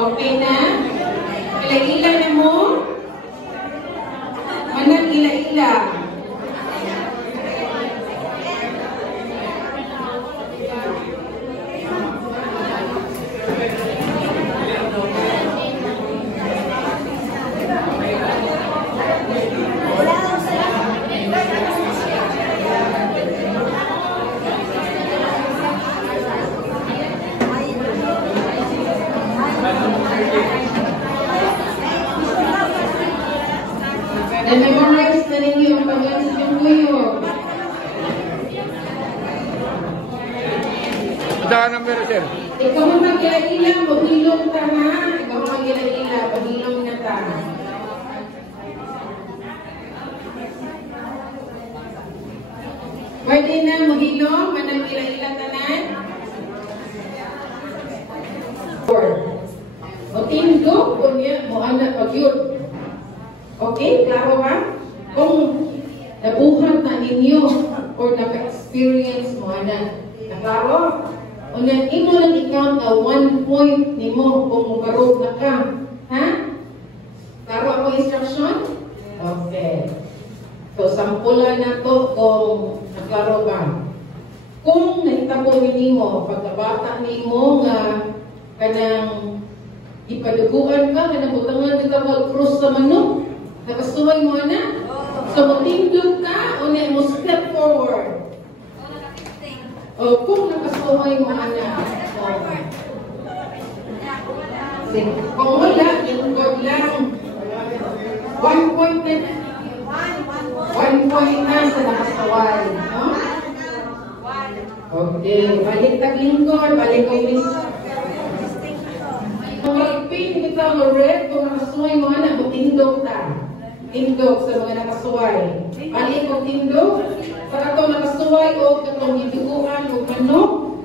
Okay na? Ila-ila na mo? Manang ila-ila. Na-memorize na ninyo ang pag-answer yung kuyo. Saan ang meron, sir? Ikaw mo mag-ila-ila, mag-ilong ka ha. Ikaw mo mag-ila-ila, mag-ilong na ka. Pwede na mag-ilong, manang ila-ila tanan. O tindog, kunya, mo anak pag-yun. Okay, klaro ba? Kung nabuhat na ninyo or naka-experience mo na klaro, o na imo lang i-count na 1 point nimo kung mugarog na ka. Ha? Klaro ako instruction? Okay. So, sampulan na to kung naklaro ba. Kung nahitabo nimo, pagkabata nimo nga kanang ipaduguan ka, kanang butangan ka mag-cross sa manok, nakasuway mo na? So, matindog ka o na mo step forward. O, kung nakasuway mo na. Kung wala, lingkod lang. 1 point na. 1 point na sa nakasuway. No? Okay, balik tag-lingkod, balik ang list. Kung mag-pin, ito ang red, kung nakasuway mo na, matindog ta. Tindog sa mga nakasuway. Balik kong tindog. Sa katong nakasuway o katong hidiguan o manok.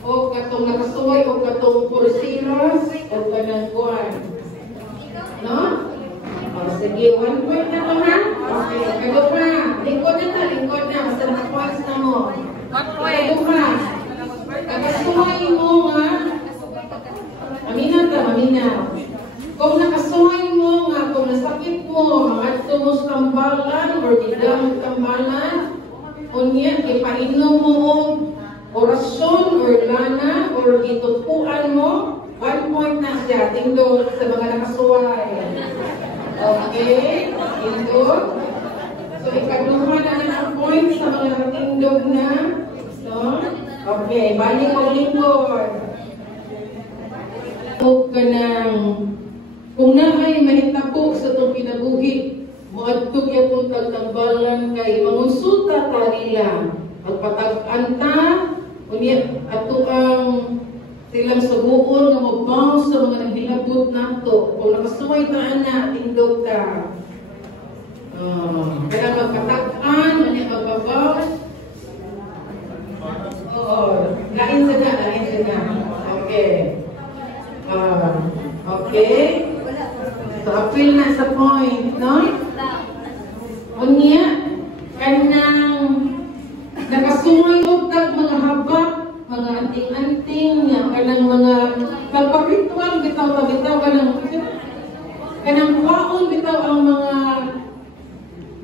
O katong nakasuway o katong pursiras o kanang kuwan. No? O sige, 1 point na to ha? Okay, kado pa. Lingkod na ta, lingkod na. Basta nakakuas na mo. 1 point. Kado pa. Nakasuway mo ha? Aminaw ta, aminaw. Kung nakasuway mo nga, kung nasakit mo, mga tumos tambalan or didamot tambalan, unya, ipainom mo orasyon or lana or itutuan mo, 1 point na siya, tindog sa mga nakasuway. Okay? Tindog. So, ikaduha na ng point sa mga nakatindog na. No? Okay, balik o lingkod. O kanang kung naay mahitabo sa itong pinabuhi, muadtog yapon tagtambalan kay mangonsulta ta nila. Magpatag-anta, unya ato ang silang subuon nga mabaw sa mga naghilabot nato. Kung nakasuway ta na, tindog ta. Kaya magpatag-an, unya magbabaw. Oo, lain sa na, lain sa na. Okay. Okay. So, appeal na sa point, no? Unya, kanang nakasuway og tag mga habak, mga anting-anting, kanang mga pagpapiritual bitaw kanang kwaon bitaw ang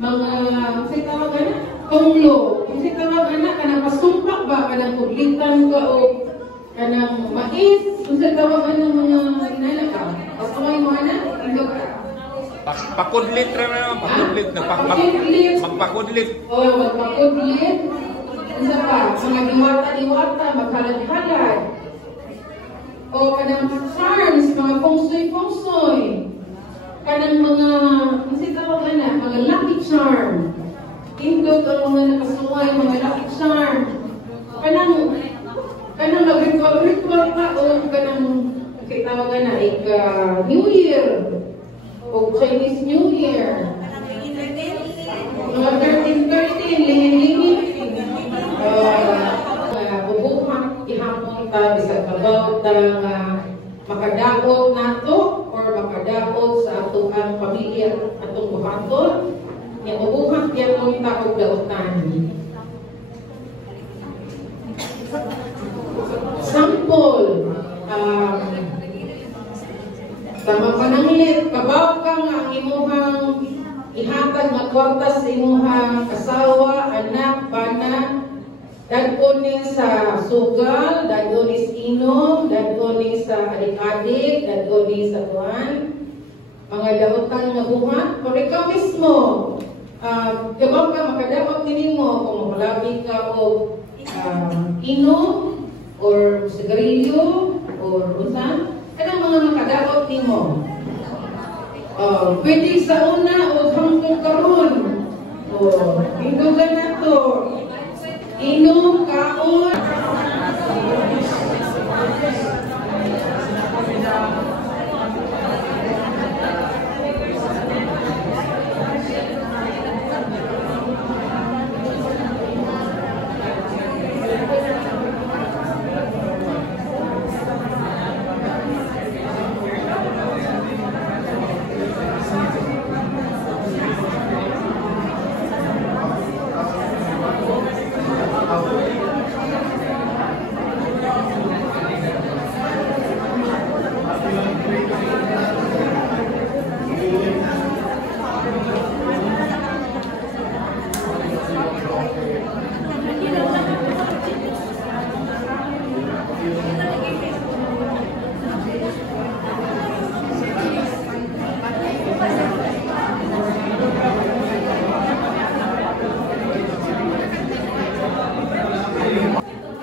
mga say tawag na tunglo. Say tawag na kanang pasumpak ba kanang puglitan ka o kanang mais, say tawag na mga inalaka. Pasumay mo na, indog ka. Pakudlit rin naman, pakudlit. Magpakudlit. Oo, magpakudlit. Isa pa, mga diwata-diwata, maghalad-halad. O kanang charms, mga feng-shui. Kanang mga, kasi tawag na, mga lucky charm. Indog ang mga nakasuway, mga lucky charm. Kanang mag-ritual pa, o kanang, kasi tawag na, New Year. O Chinese New Year. Mga 13-13, lihin-lihin. Bubuhat, ihapon ta, bisag kabaw ta nga makadaot nato or makadaot sa atong ang pamilya atong buhaton. Yang bubuhat yan kung ta og daotan. Sample. kabaw ka nga ang imuhang ihatag nga kwarta sa imuhang asawa, anak, bana, dadon ni sa sugal, dadon ni sa inom, dadon ni sa adik-adik, dadon ni sa tuwan, mga daotang nga buhat, pero ikaw mismo, kabaw ka, makadawat ninyo kung makalabi ka o inom, or sigarilyo, or unsa, kanang mga makadawat nimo. Pwede sa una o hangtong karon. Hindugan na to. Inom, kaon.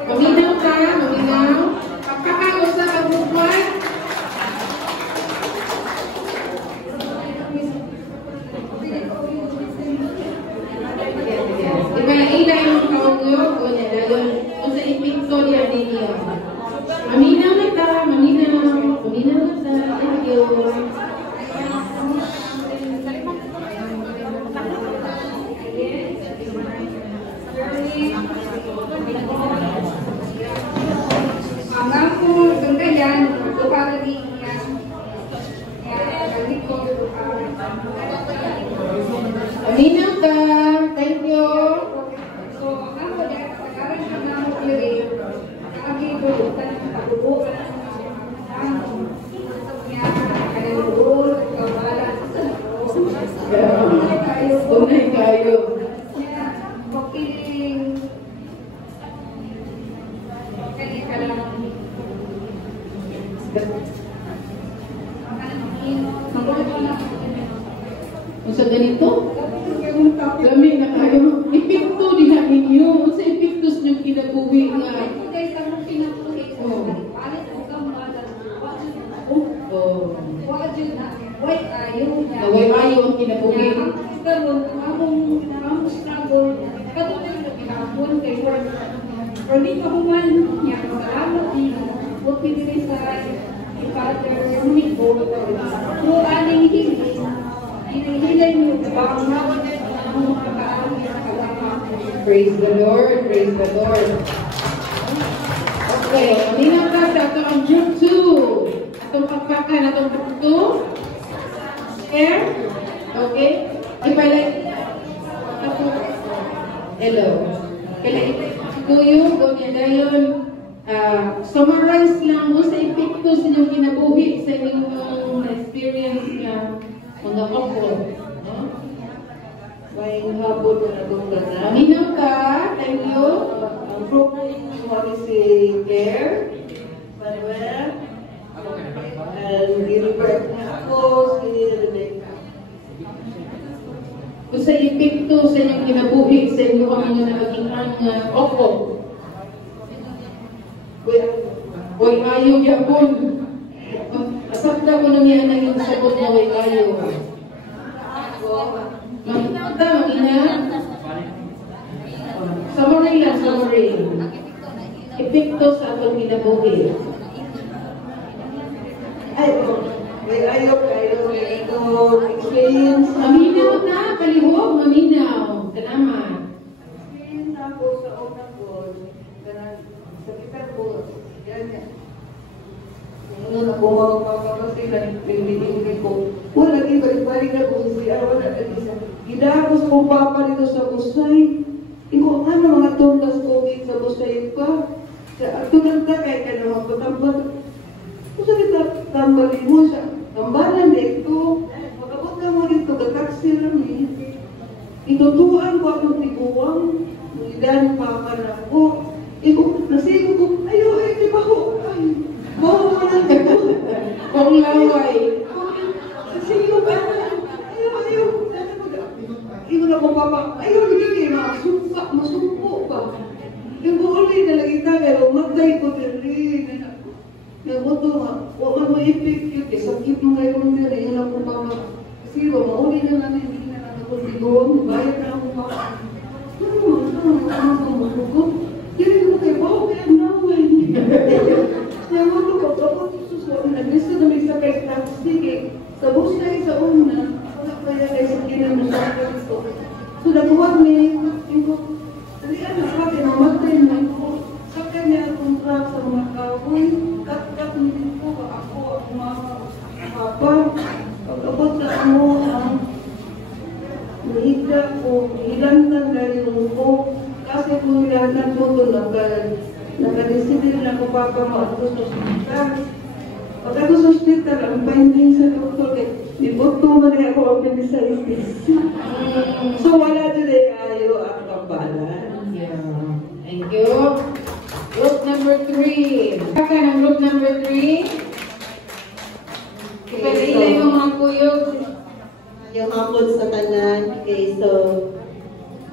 Maminaw ka, maminaw. Pagkakago sa pagbubuhat. Ipalaila yung kaugyo o niya dayon o sa ipikto niya ninyo. Maminaw na ta, maminaw. Maminaw na ta. Thank you. Aminaw ka. Thank you. So, ako dahil pag-aral ka na mo kiri, nakakibulutan ng pagbubukan ng tunay kayo. Papiling kanina lang Sa ganito? Lami na kayo. Epekto din na ninyo. Sa epektos niyong kinabuhi nga. ito guys, ang pinapulit ko palit ko kang bala wag yun na why ayaw niya Naway ayaw ang kinabuhi. karon among struggle patuloy na ginapon kay work or di pa human niya salamat niya huwag pinili sa father yung ko no aning hinihilay mo bang nawag ang mga kaawin niya kalama. Praise the Lord. Praise the Lord. Okay. Kanina ka sa ito ang group 2. Atong pagpakan, atong group 2. Share. Okay. Ipalay. Hello. Kaya ituyo, gawin na yun. Summarize lang mo sa epekto sa inyong kinabuhi sa inyong experience na mga couple. No? May hapon na itong gana. Minaw ka. Thank you. Ang program mo si Claire, Manuel, and Gilbert na ako, si Rebecca. Kung sa epekto sa inyong kinabuhi sa inyo kami nga nakagingan nga opo. Way ayaw yapon. Asakta ko nang yan ang yung sabot na way ayaw. Makita, makina. Summary lang, summary. Epekto sa atong kinabuhi. Ay, may ayaw kayo, ito experience. Maminaw na, palihog, maminaw. Salamat. Experience ako sa unang ko, sa kita ko, yan. Ano na po magpapakasay na pinibigay ko. Wala lagi balik-balik na kung siya, wala lagi sa. Gidapos ko papa dito sa busay. Iko, ano mga tundas ko sa busay pa? Sa atulang ta kay ka naman patambal. Kung sa kita tambalin mo siya, tambalan dito. sila ni. Itutuan ko akong tiguang, ilan pa ka na ko. Nasigo ko, ayaw, di ba ko? Ay, bawa ka na ko. Kung laway. Nasigo ka na. Ayaw. Iwan ako papa, ayaw, hindi kayo masumpo pa. Yung buuli na lagi ta, pero matay ko din. Naguto nga, huwag mo i-pick sakit mo kayo kung din, yun ako papa. Kasi mauli na namin, hindi na natin kung tiguang, bayad na ako papa. Ano ko? Hindi mo kayo, bawa kayo naway. Kaya mo ito ko, tapos susunod na, gusto na may sakay plastic sa bus na sa una, wala kaya kayo sa kinamasyari ko. So, nakuha niya, yung ko, dali anak ka, pinamatay na ko. Sa kanya, contract sa mga kawoy, kat-kat nito ko, ako, mama, papa, pag-abot na mo, nahigda ko, hilantan na rin ko, kasi kung hilantan ko ito, nakadesidir na ko papa mo at gusto sa hospital. Pag ako sa hospital, ang finding sa doktor, ibuto na rin ako ang appendicitis. So wala dyan ayaw ang kampalan. Thank you. Group number 3. Kaka ng group number 3. Ipalila yung mga kuyog. Yung hapon sa tanan, okay, so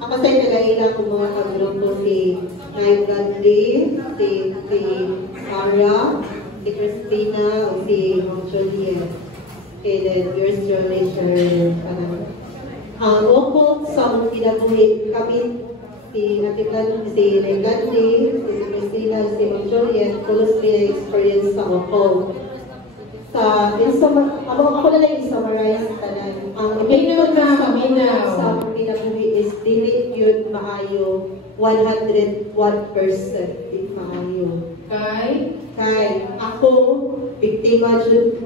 ako sa'yo nag-aila ko mga kagrupo si Nay Bradley, si Sarah, si Christina, o si Juliet. Okay, then yours truly, Sharon. Ang ukol sa mga kinabuhi kami, si Nay Bradley, si Christina, si Juliet, tulos rin ang experience sa ukol. Ako na lang i-summarize tanan. Ang opinion sa kinabuhi is dili yun maayo 101% di maayo. Kay ako biktima jud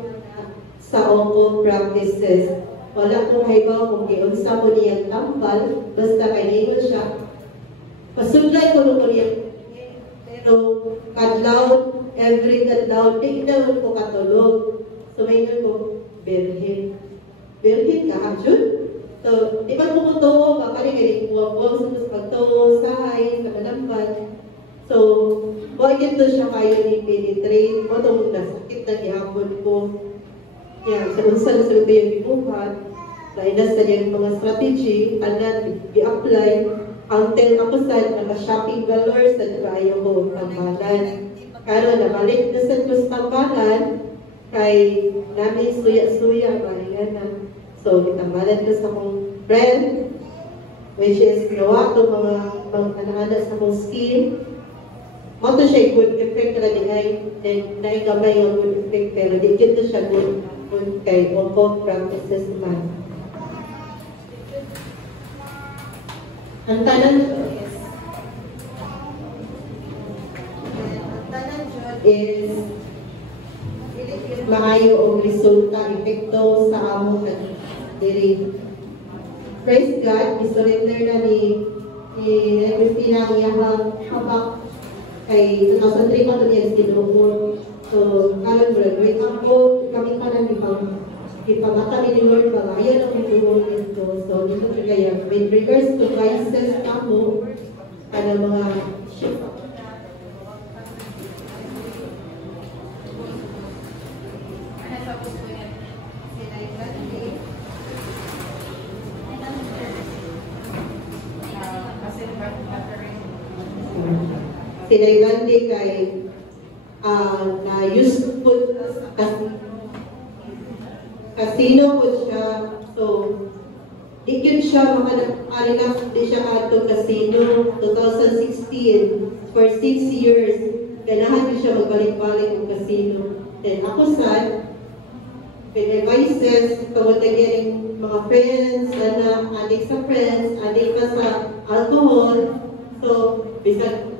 sa occult practices. Wala kong haibaw kung giunsa ko niyang tambal, basta kay ningon siya. Pasudlay ko nung niya. Pero kadlaw, every kadlaw, di na ko katulog. So may ko, Birhen ka, Jud? So, di ba mo to, baka rin kayo kuwag-kuwag sa mas pagto, sahay, nakalampan. So, bakit to siya kayo ni penetrate? O itong nasakit na gihapon ko. Yan, sa unsan sa ito yung bibuhat, nainas na yung mga strategy, anan, i-apply, until ako sa naka-shopping galore sa kayo ko, pagbalan. Kaya nabalik na sa tambalan, kay namin suya-suya, balingan na. So, itambalan ko sa mong friend, which is ginawa ito mga anak-anak sa mong skin. Mato siya good effect na ningay, naigamay yung good effect, pero di dito siya good kay occult practices man. Ang tanan is maayo o resulta, epekto sa among diri. Praise God, isurrender na ni Christina ang iyahang habak kay 2003 pa ito niya sinuhon. So, kalang graduate ako, kami pa na ipamata ni Lord ba, ayaw na kong tuhon nito. So, dito kaya, with regards to vices ako, kada mga shift. Sinailan di kay na useful casino po siya. So, di yun siya makalinak, di siya ato casino 2016 for 6 years. Ganahan din siya magbalik-balik ng casino. Then ako sad, pinag-vices, tawag na yung mga friends, adik sa friends, adik pa sa alcohol. So, bisag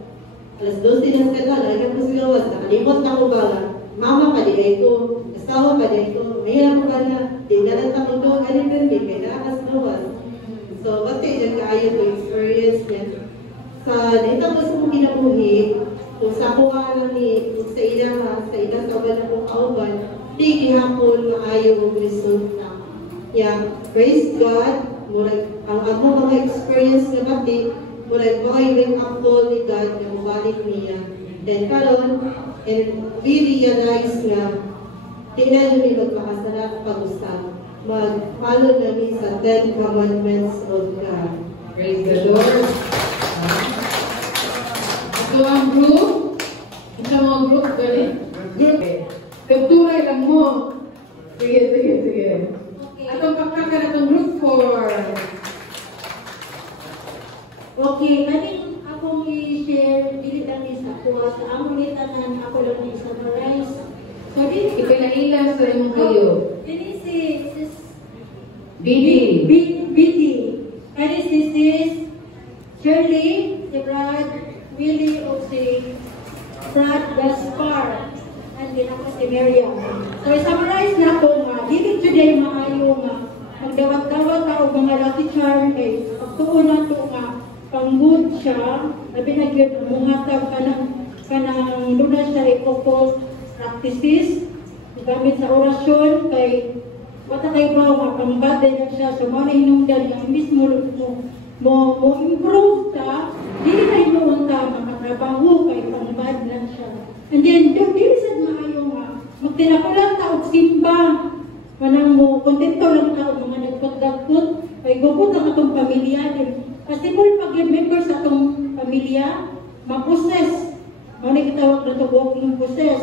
alas 12 ng kala, lagi ko sigawas, nakalimot na ko ba, mama pa di ko, asawa pa di ko, mahirap ko ba na, di na lang takong doon, galing din, kaya nakakas gawas. So, pati dyan kaayon to experience niya. Sa naitang gusto mong kinabuhi, kung sa kuha lang ni, kung sa ilang sa uban na kong kauban, di gihapon maayo mong resulta. Yeah, praise God. Murag ang ako mga experience nga pati, murag mga ring ang call ni God na mabalik niya. Then karon, and we realize nga di na yun magpakasala pag-usap. Mag-follow namin sa 10 Commandments of God. Praise the Lord. Ito ang group. Ito ang mga group galing. Tugturay lang mo. Sige. Atong pagkaka na itong group 4. Okay, kaning akong i-share, dili lang isa ko sa among tanan, ako lang i-summarize. So, Ipinailan sa imong kayo. Dili si Bidi. Bidi. Kani si sis Shirley, si Brad Willie, o si Brad Gaspar. And din ako si Miriam. So, i-summarize na ko nga, dili today maayo nga, magdawat-dawat na o mga lucky charm kay pagtuon na to nga, panggod siya, labi na yun, muhatag ka ng lunas sa ipopos practices, gamit sa orasyon, kay wata kayo ba nga, pangbad na siya, so mga hinungdan nga, imbis mo improve ta, hindi na inuunta, makatrabaho, kay pangbad na siya. And then, dili sad maayo nga, magtinakulang ta og simba, manang mo, kontento lang ta og mga nagpagdagpot, kay gubot ang atong pamilya, possible pag member sa atong pamilya, ma-possess, ano kitawag na ito, walking possess.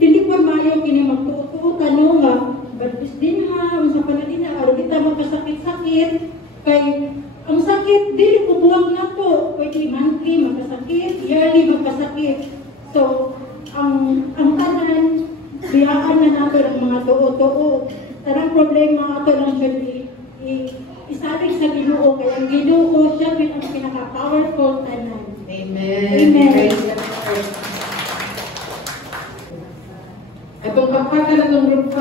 Dili pa maayo kini magtuo-tuo tanong nga, badis din ha, sa panalina, araw kita magkasakit-sakit, kay ang sakit, dili ko buwag na to, pwede monthly magkasakit, yearly magkasakit. So, ang tanan, biyaan na nato ng mga tuo-tuo. Tarang problema ato lang siya isalig sa Ginoo, kaya ang Ginoo siya ang pinaka-powerful tanan. Amen. Amen. Praise the Lord. Atong pagkaka na itong group 5.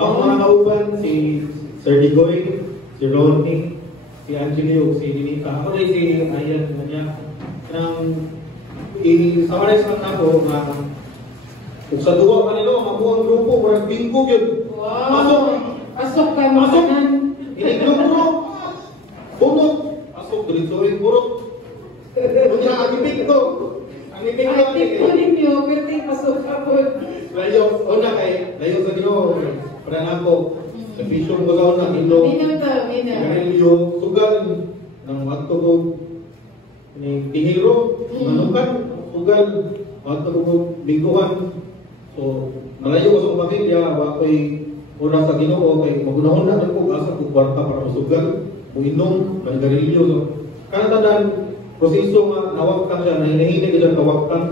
Ang mga kauban, si Sir Digoy, si Ronnie, si Angelio, si Dinita. Ako rin si Ayan, kanya. I-summarize lang na po na kung sa duwa kanilo, mabuang grupo, parang bingo yun. Wow! Pasok kayo mga kanan. Iniglong purok. Punot. Pasok, diretsorin purok. Kung niya, agipik to. Agipik to. Ay, tip ko ninyo, pero di pasok ka po. Layo, una kay, layo sa Ginoo. Para na ako, sa pisyong bagaw na, ilo. Minaw ta, minaw. Ganilyo, sugal, ng magtugog. Tihiro, manukan, sugal, magtugog, bingguhan. So, malayo ko sa pamilya, ako'y una sa Ginoo, kay magunahon na ko asa kung kwarta para masugal, uinom, manigarilyo. So, kanatanan, proseso nga, nawaktan siya, nahinahini siya kawaktan.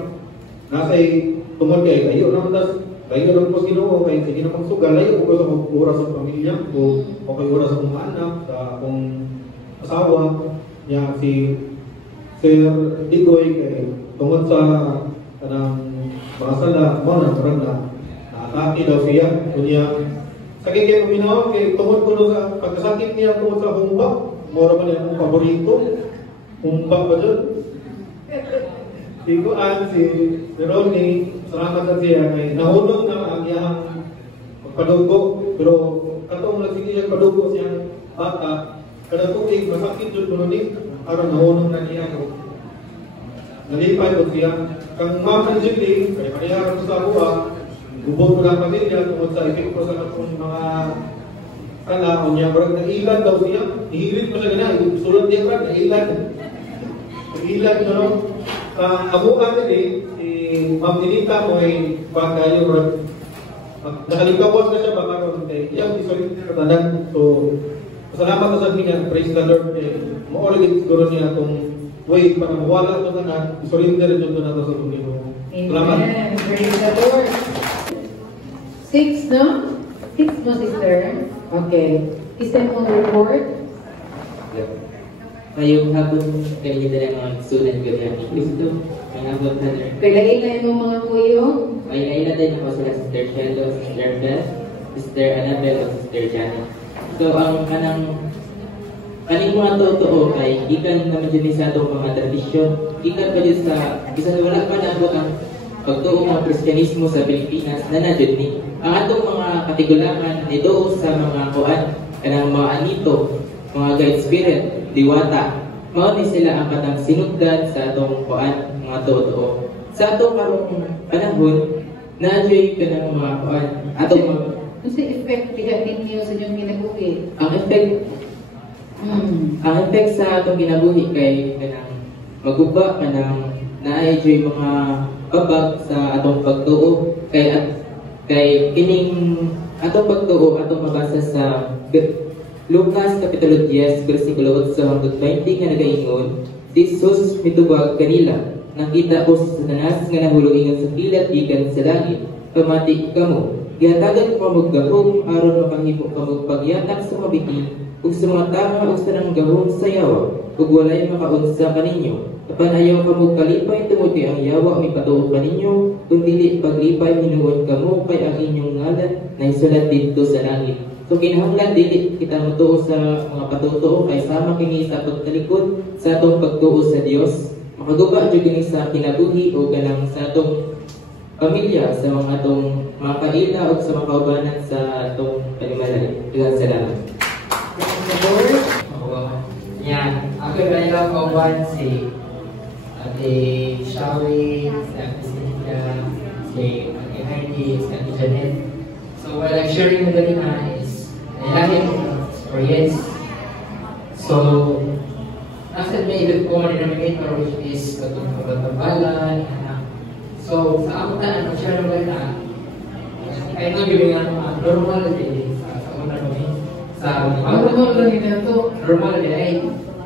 Nasa'y tungod kay layo naman tas, layo naman po sa Ginoo, kay sige na magsugal, layo ko sa oras sa pamilya ko, o kay oras sa mga anak, sa akong asawa, niya si Sir Digoy, kay tungod sa kanang makasala, mo na parang naatake daw siya. Kunya, sakit kayo kuminaw, kay tungod ko sa pagkasakit niya tungod sa humba. Mora pa niya akong paborito. Humba pa dyan. Iguan si Ronnie, salamat sa siya, kay nahulog na ang iyang pagpadugo. Pero katong nagsige siya padugo siyang bata, kada tubig, masakit dyan ko nun araw nahulog na niya. Nalipay ko siya. Kang Ma'am Angeline, kaya paniharap ko sa buwa, gubog ko ng pamilya tungkol sa epekto sa katong mga kala, o niya, parang nag-ilan daw siya. Ihilit mo siya ganyan, sulat niya parang nag-ilan. Nag-ilan, no? Abuan din si Ma'am Dinita mo ay pagkayo, nakalikawas na siya baka ron kay iyang isolit katanan. So, salamat na sa niya, praise the Lord. Maulit siguro niya itong way para mawala ito na surrender ito na ito sa Panginoon. Salamat. Amen. Praise the Lord. 6, no? 6 mo, sister. Okay. Isend mo report. Ngayong hapon kayo na mga student ko niya. Kristo, may hapon na rin. Kailangan mo mga kuyo. Ay natin ako sila Sister Shelo, Sister Beth, Sister Annabelle, at Sister Janet. So, ang kaning mga totoo kay ikan naman din sa itong mga tradisyon. Ikan pa din sa, isa na wala pa na ang pagtuo mga Kristyanismo sa Pilipinas na nadyo ni. Ang atong mga katigulangan nito sa mga kuan kanang mga anito, mga guide spirit, diwata. Mao ni sila ang katang sinugdan sa atong kuan mga tuo. Sa atong karong panahon, nadyoy kanang mga kuan atong mga Ano sa effect diha ninyo sa inyong kinabuhi? ang effect sa atong kinabuhi kay kanang maguba kanang naay mga babag sa atong pagtuo kay kining atong pagtuo atong mabasa sa Lucas kapitulo 10 bersikulo 8 hangtod 20 nga nagaingon, si Jesus mitubag kanila, nakita ko si Satanas nga nahulog sa pilat gikan sa langit, pamati kamo. Gihatagan ko mo gahom aron makahimo kamo pagyatak sa mabiki ug sa mga tama ug sa nang gahom sa yawa ug walay makaunsa kaninyo. Apan ayaw kamo kalipay tungod kay ang yawa may patuo kaninyo kun dili paglipay hinuon kamo kay ang inyong ngalan na isulat dito sa langit. So kinahanglan dili kita motuo sa mga patutuo kay sama kini sa pagtalikod sa atong pagtuo sa Dios. Makaguba jud kini sa kinabuhi o kanang sa atong pamilya, sa mga atong mga kaila o sa mga kaubanan sa atong panimalay. Salamat. Yan, ako yung kanilang kauban si Ate Shawi, si Ate Cynthia, si Ate Heidi, si Ate Janet. So what I'm sharing with them is lahit experience. So, nasa may common denominator which is katong kabatambalan. So, sa ako tanan, mag-share naman na I know yung mga normal din sa una kami. Sa normal lang yun ito. Normal din ay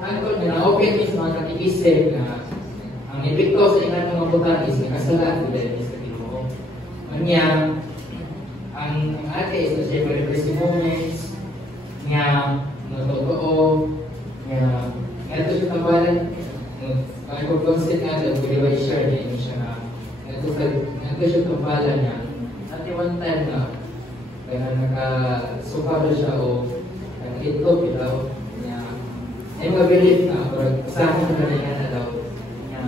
ano na open is mga katikisip na ang epekto sa ilang mga butan is nakasalat din sa Ginoo. Kanya ang ate is to share with testimonies niya totoo niya ito siya tambalan ang pag-concept natin pwede ba i-share din siya na ito siya tambalan niya at one time na kaya nakasukado siya o nag-itlog ito niya ay mabilit na sa akin na niya na daw niya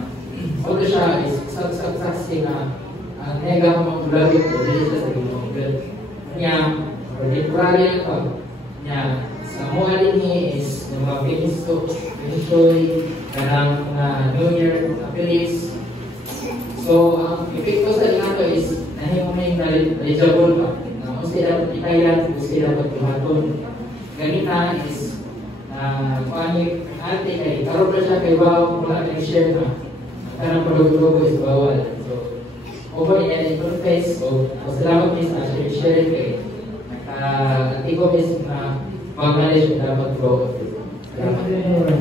although siya is saksi na ang nega magulagit o dili siya sa ginungan niya temporary ito niya sa mga ini is yung mga pinsoy karang New Year Appeals. So ang epekto sa inato is nahimuming knowledgeable pa na kung sila ikayan, kung sila pagtuhaton ganita is panik ate kay karoon na siya kay Bao wala na i-share na karang palugo is bawal. So over in an interface so salamat din sa share kay naka-atigo is na mag-manage dapat grow. Salamat.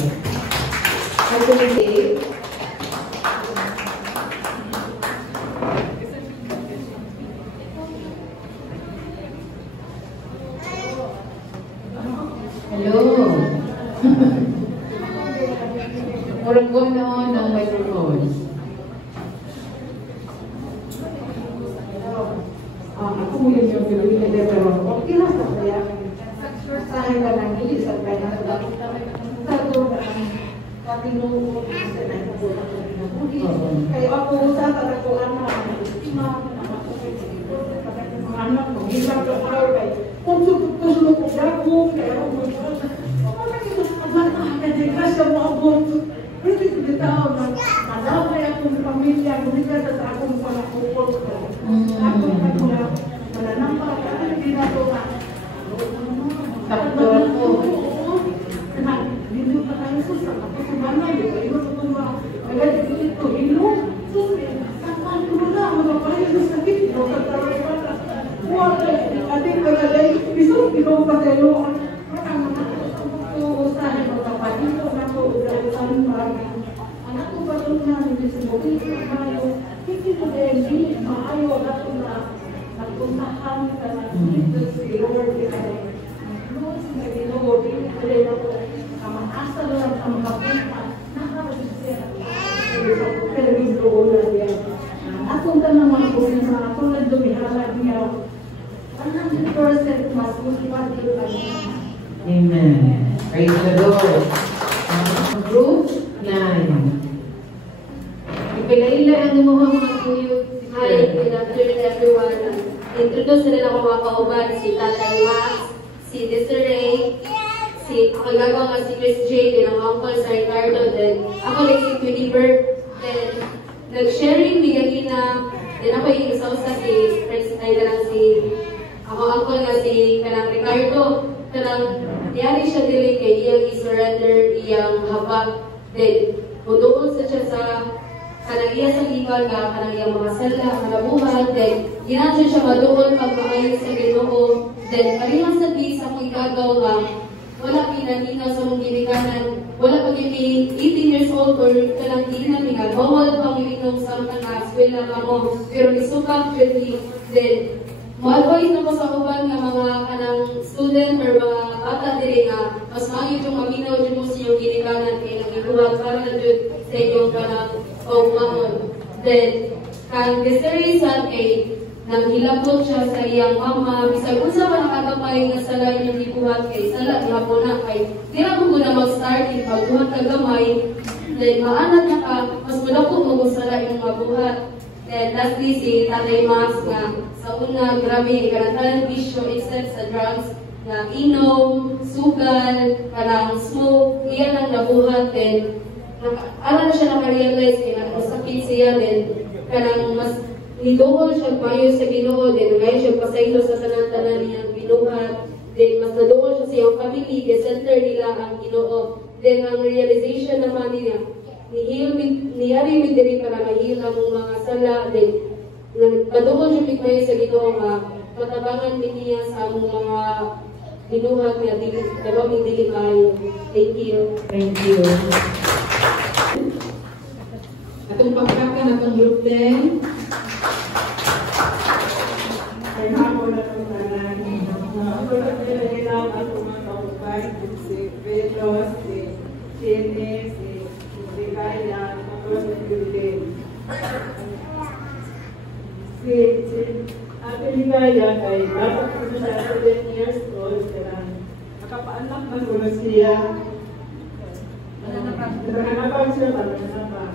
Hello. Murag ko noon ng microphone. Ako muna yung Pilipina pero okay lang sa kaya exercise na lang hindi sa kaya sa doon katinunod sa kaya ako sa katakuan na anak ko bilang ko kay kung susunod ko dako kaya ako kasi mo abot pero dito tao na malaway akong pamilya bumita sa akong panakupol ako na mananampak ako dito na Takto ako. dito pa tayo sa ako sa banay dito ko ba agad dito hilo so saan ko na mga pareho sa sakit dito sa taray pa wala ating paglalay biso dito pa tayo usahin mo kapatid ko na ko usahin marami anak ko pa rin na hindi sinubi hindi mo din maayo ako na nagpuntahan ka na dito si Lord Lord na Ginoo dito ako kamang-asa lang ang makapunta nakakabit siya pero dito na niya atong ka naman po sa atong nagdumihalag niya 100% mas musipati ka niya. Amen. Praise the Lord. Group 9. Pila-ila ang imuha mga tuyod. Hi, good afternoon everyone. Introduce na lang ako mga kauban, si Tatay Max, si Desiree, ako gagawa nga si Chris J, din ang uncle sa Ricardo, then ako like si Queenie Burke, then nag-sharing bigagina, then ako yung isa-usa si Chris, ay lang si ako uncle nga si kanang Ricardo, kanang niyari siya dili kay iyang i-surrender iyang habag, then punuon sa siya sa kanang iya sa liban nga kanang iyang mga sala, kanabuhan, then ginadyo siya maduon pagmaayon sa Ginoo, then karihang sa di sa kong igagaw nga wala pinaninaw sa mong ginikanan, wala pag 18 years old or kanang di na nga bawal pang ilinom sa mga eskwela nga mo, pero isubak jud then mo-advise na ko sa uban nga mga kanang student or mga bata diri nga mas maayos yung maminaw jud mo sa iyong ginikanan kay nagiluwag para na jud sa inyong kanang pagmahon. Then kang Desiree sa nang hilabot siya sa iyang mama, bisag unsa pa nakagamay nga sala inyong gibuhat kay sala gihapon na kay dira mo na mag-start in pagbuhat ka gamay, then maanad na ka mas malako mo sala imong mabuhat. Then lastly si Tatay Max nga sa una grabe kanang bisyo except sa drugs na inom, sugal, kanang smoke, iyan ang nabuhat. Then alam siya naka-realize kaya nasakit siya, then kanang mas niduhol siya payo sa Ginoo, then ngayon siya pasaylo sa tanan-tanan niyang binuhat, then mas naduhol siya sa iyong family, the center nila ang Ginoo. Then ang realization naman niya, niyari mi diri para mahil ang mga sala, then nagpaduhol siya payo sa Ginoo nga matabangan niya sa among mga binuhat nga dalawang dili kayo. Thank you. Thank you. Atong pagkakan, atong group 10. Kaya ako na itong tanan. Ako na pinailang ako mga kaupay, si Pedro, si Chene, si Rikaya, ako si Yudin. Si Ate Rikaya kay dapat ko siya 7 years old, kaya nakapaanak na ko na siya. Nananapag siya, nananapag.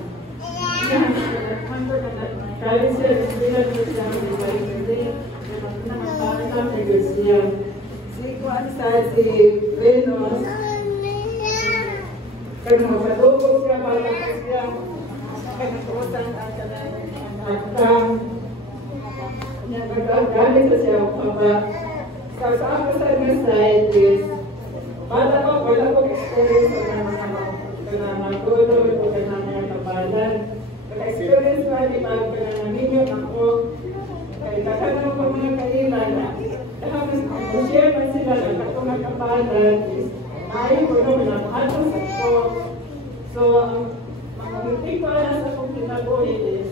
Kaya siya, bilang siya ang ibalik siya. Si Juan sa si Venus, kaya magpatugog siya, bala ko siya, kaya nagkutan ang kanang akang, nagagalit ko siya ang papa. Sa ako sa mga side is, wala ko experience na magulog o na mga kabalan. Naka-experience na di ba ko na naminyo ako, kaya kakanaw ko mga kailan na share man sila na ako mga kabalan is ayaw ko naman na mahatong sa ko. So, ang muntik ko na sa kong kinabuhi is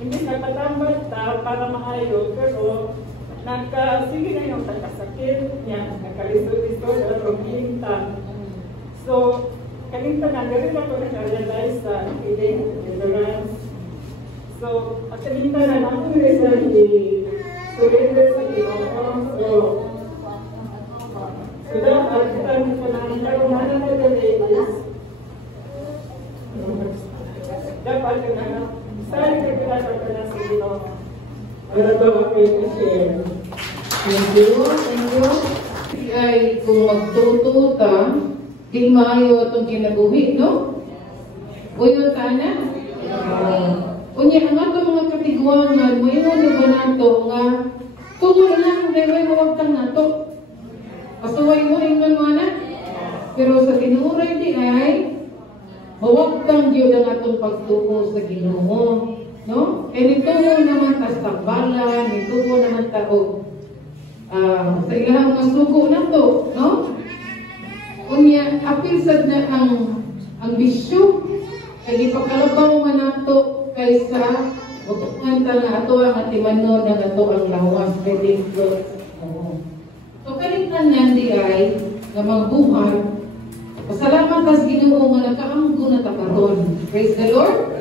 hindi nakatambat ta para maayo, pero sige na yung nagkasakit niya, nagkalisod-lisod at paghinta. So, kanina na rin ako naka-realize sa healing endurance. So, at kanina na ako rin sa surrender sa Ginoo. So, dapat kami po na karumanan na dali is dapat ka na saan ka pinasok ka na sa Ginoo. Para daw ako yung share. Thank you. Thank you. Ay, kung magtututa, di maayo itong kinabuhi, no? Uyon ka na? Unya, ang ato mga katiguangan, mayroon na ba nato nga tungo lang, may mawagtang nato. Pasuway mo rin man mga na. Pero sa tinuray di ay, mawagtang yun ang atong pagtuko sa Ginoo. No? Eh, nitubo naman ta sa balan, nitubo naman ta sa ilahang masuko na to, no? Unya, apil sad na ang bisyo, kaya ipakalabaw man nato kaysa utukan ta na ato ang atimanon na ato ang lawas, pwedeng ko. So, kalitan nandi ay, nga magbuhat, pasalamat tas Ginoo nga nakaanggo na takaron. Praise the Lord.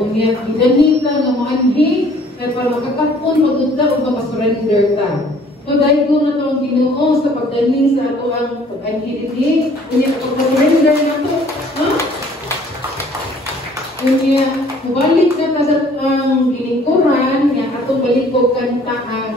Unya, idanita nga maanhi, kaya para makakapon, pag-udla o makasurrender ta. So, dahil ko na ito ang Ginoo sa pagdaning sa ato ang pag-anhi diti, unya, pag-surrender na ito. Ha? Unya, mubalik na ta sa ang ginikuran, nga atong balik ko kanta ang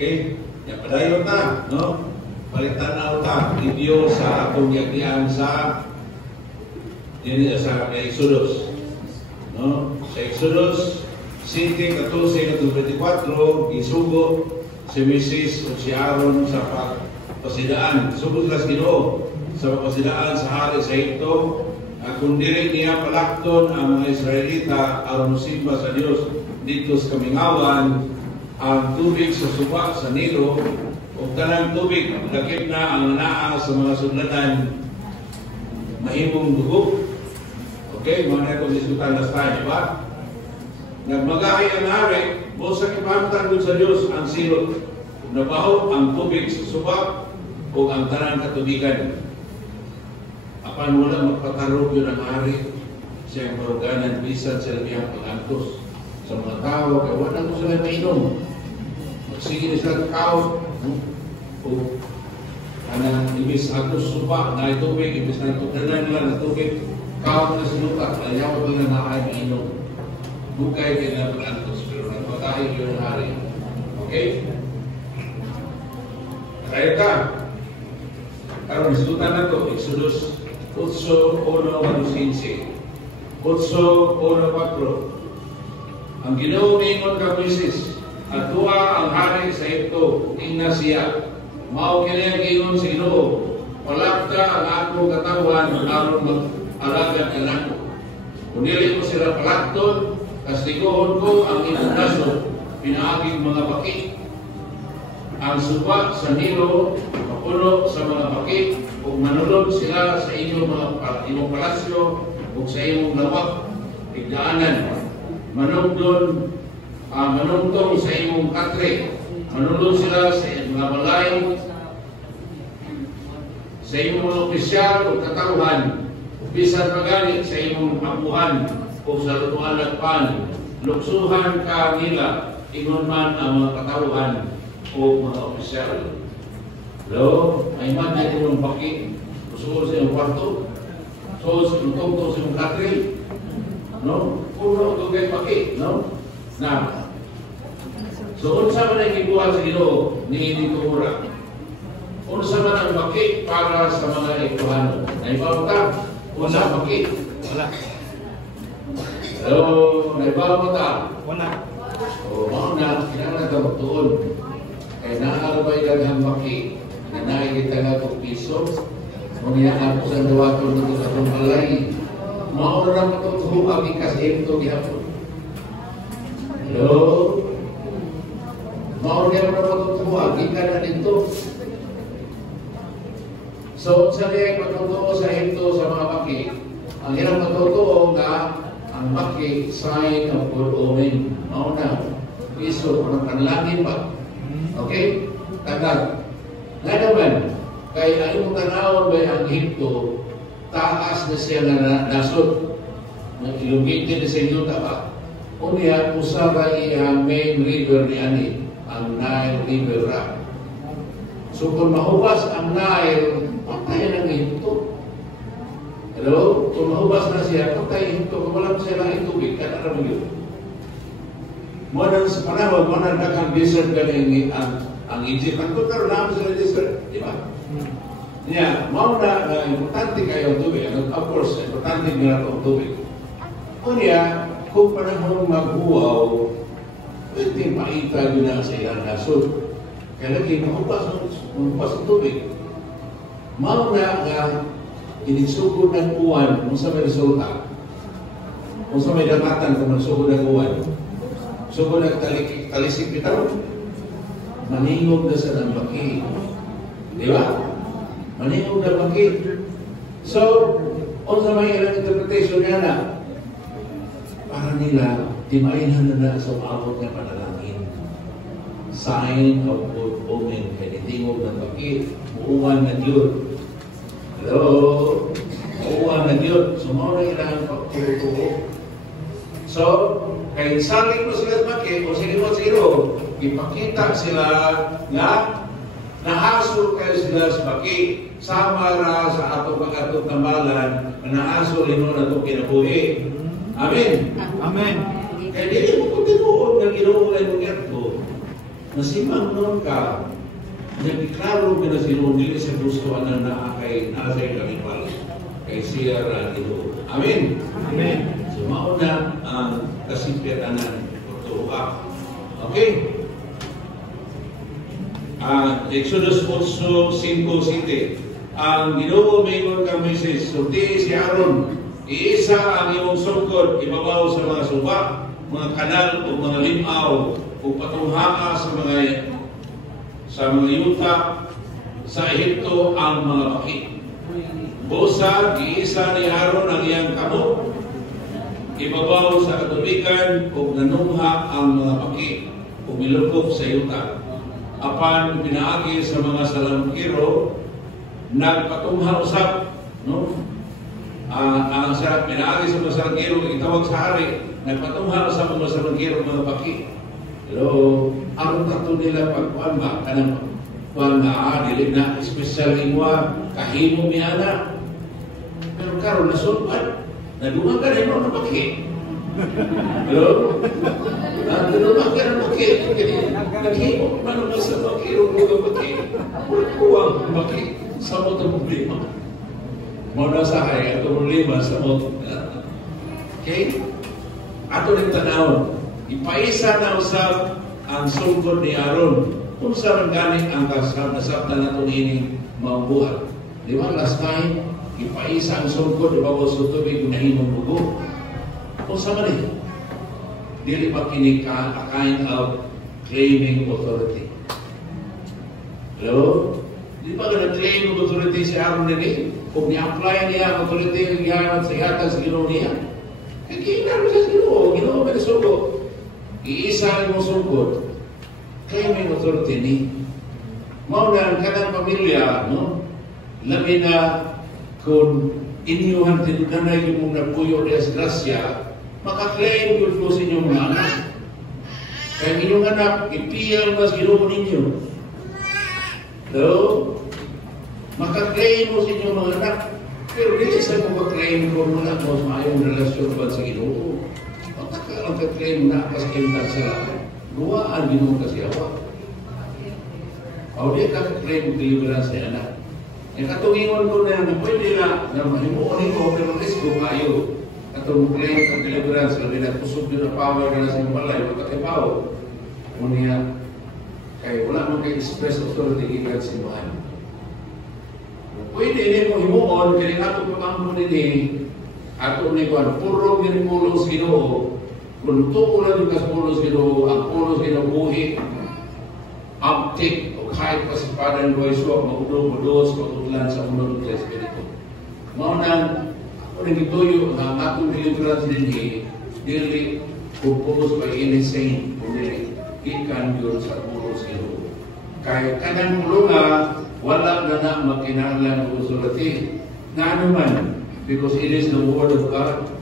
Okay, ya padayon ta, no? Balitan na ta video sa atong yagian sa dili sa Exodus. No? Sa Exodus 7:14-24 gisugo si Moses ug si Aaron sa pasidaan. Sugod sila sa Ginoo sa pasidaan sa hari sa Egipto. Kung dili niya palakton ang mga Israelita aron mosimba sa Dios dito sa kamingawan, ang tubig sa suba sa Nilo o tanang tubig lakip na ang naa sa mga sudlanan mahimong dugo. Okay, mga kong diskutan na tayo, ba? Nagmagahi ang hari, o sa kipamtan dun sa Diyos ang silot. Nabaho ang tubig sa suba o ang tanang katubigan. Apan wala magpatarog yun ang hari, siyang maruganan bisan sa lamihang pag-antos sa mga tao, kaya wala ko sila mainom. Sige na sila kakao. O anang ibis agos suba na itubig, ibis na tudanan nila na tubig, kao na sinutak, ayaw ko na nakain mainom. Bukay kayo na pag-antos, pero nagpatahin yun ang hari. Okay? Kaya ka. Karon isulutan na ito, Exodus 8:1-15. 8:1-4. Ang Ginoo niingon ka Moises, at tuwa ang hari sa Egipto, tingna siya. Mao kini ang ingon sa Ginoo, walak ka ang akong katawan aron mag-alagad kanako. Kung dili ko sila palakton, kastiguhon ko ang inyong nasod, pinaaging mga baki. Ang suba sa Nilo, mapuno sa mga baki, ug manulod sila sa inyong mga palasyo ug sa inyong lawak, tigdaanan. Manungtong sa imong katre, manulod sila sa mga balay, sa imong mga opisyal o katauhan, bisan pagani sa imong apuhan o sa lutuan at pan, luksuhan ka nila, ingon man ang mga katauhan o mga opisyal. Hello, ay man na itong baki, usuol sa iyong kwarto, so sa lutong sa iyong katre, no? Puro ito kay baki, no? Na, so unsa man ang gibuhat sa Ginoo niini tumura? Unsa man ang baki para sa mga Ebrahano? Naibaw ta? Unsa baki? Wala. Hello, naibaw mo ta? Wala. O, mao na, kinahanglan ka magtuon. Kaya naarabay daghang baki na nakikita nga itong piso. Muna ako sa dawaton nito sa itong balay. Mao na lang itong tuhang ikasim ito gihapon. Hello? Mao na lang itong tuhang ika na dito. So, sa liya patutuo sa hinto sa mga baki, ang hirang patutuo nga ang baki, sign of good omen. Mao na, piso, anong panlangin ba? Okay? Tagal. Nga naman, kaya ano mong tanawon ba ang Egypto, taas na siya na nasod. Illuminated na sa inyo ba? Unya, usaba ang main river ni Ani, ang Nile River Rock. So kung mahugas ang Nile, patayan ang Egypto. Hello? Kung mahubas na siya, kung tayo ito, kung wala siya lang itubig, kaya mo yun. Muna sa panahon, muna na kang desert galing ang Egypt. Ang tutaro namin sa desert, di ba? Yeah, mauna importante kayo ang tubig. Of course, importante nga ang tubig. Kunya, kung panahon maghuwaw, pwede maita yun na sa ilang nasod. Kaya lagi, mahubas ang tubig. Mauna nga, inisugod ng uwan kung sa may resulta. Kung sa may damatan kung magsugod ng uwan. Sugod ng talisik bitaw, maningog na sa ng baki. Di ba? Maningog na baki. So, kung sa may ilang interpretation niya na, para nila, timainan na sa umabot ng panalangin. Sign of good omen. Kaya nitingog ng baki, uuwan ng Diyos. Hello? Uuwan ng Diyos. So, mga ilang pagtutuko. So, kaya saling mo sila sa baki, o sige mo ipakita sila nga naasol kayo sila sa baki. Sama ra sa atong tamalan, naasol mo na itong kinabuhi. Amen. Amen. Kaya dili mo kung tinuod na ginuulay mong ito, nasimang nun ka, nagkiklaro ka na sinunili sa gusto na naakay kami pala. Kay siya ra tinuod. Amen. Amen. So, mauna ang kasimpyatanan o tuwa. Okay? Exodus 8:5-7. Ang Ginoo mayroon kang message. Sulti si Aaron, iisa ang iyong sugod, ibabaw sa mga suba, mga kanal o mga limaw, o patunghaa sa mga yuta, sa Ehipto ang mga baki. Busa, iisa ni Aaron ang iyang kamot, ibabaw sa katubigan, o nanungha ang mga baki, o milukop sa yuta. Apan pinaagi sa mga salamkiro, nagpatungha usap, no? Ang sarap pinaagi sa mga salamkiro, itawag sa hari, nagpatungha usap ang mga salamkiro, mga baki. Pero, ang tato nila pagkuhan ba, kanang kuhan nga, dili na, espesyal lingwa, kahimo miyana. Pero karon nasulpan, naduman ka rin mga baki. Hello? Naduman ka rin baki. Naghimo, manong sa baki, mga baki. Kuwang baki. Sa mo itong problema. Muna sa kaya itong problema sa mo. Okay? Ato rin tanawon. Ipaisa na usap ang sungkod ni Aaron. Kung saan galing ang kasabtan na ito nining mabuhat. Di ba? Last time, ipaisa ang sungkod, ibabaw sa tubig, nahimong bugo. Kung saan rin? Dili pa kinika a kind of claiming authority. Hello? Di ba ka nag-claim ng authority si Aaron nini? Kung ni-apply niya ang authority ng ihanat sa ihatag sa Ginoo niya, kikita mo siya sa Ginoo. Ginoo may nasugod. Iisa mo sugod. Claiming authority ni. Mao na ang kanang pamilya, no? Labi na kung inyuhan tinunanay yung mong nagpuyo niya sa grasya, makaklaim yung po sa inyong mga anak. Kaya inyong anak, ipiyal mas Ginoo ninyo. So, makaklaim mo sa inyong mga anak. Pero hindi sa mo makaklaim kung wala mo sa mayong relasyon ba sa Ginoo. Ang kaklaim na kasakintan sila. Luwaan Ginoo kasi awa. O di ka-claim deliverance sa anak. Yung katungingon ko na pwede na mahimuunin ko, pero risko kayo. Katong claim ang deliverance, labi na kusog yun na power na sa mga balay, magkatipaw. Unya, kaya wala mong kay-express authority given sa imahan. Pwede din mo himuon, kaya ato pamampo nini, ato ni Juan, puro minipulong sa Ginoo. Kung tukulan yung kaspulos Ginoo, ang pulos Ginoo buhi, uptick, o kahit pa si Padre Loiswa, maudong-udos, matutlan sa unod ng Espiritu. Maunang, kung nagituyo, ang atong deliverance din dili, kung pulos by any saint, kung dili, ikan yun sa pulos Ginoo. Kaya kanang mulunga, wala na magkinahanglan ng authority. Na ano man, because it is the Word of God.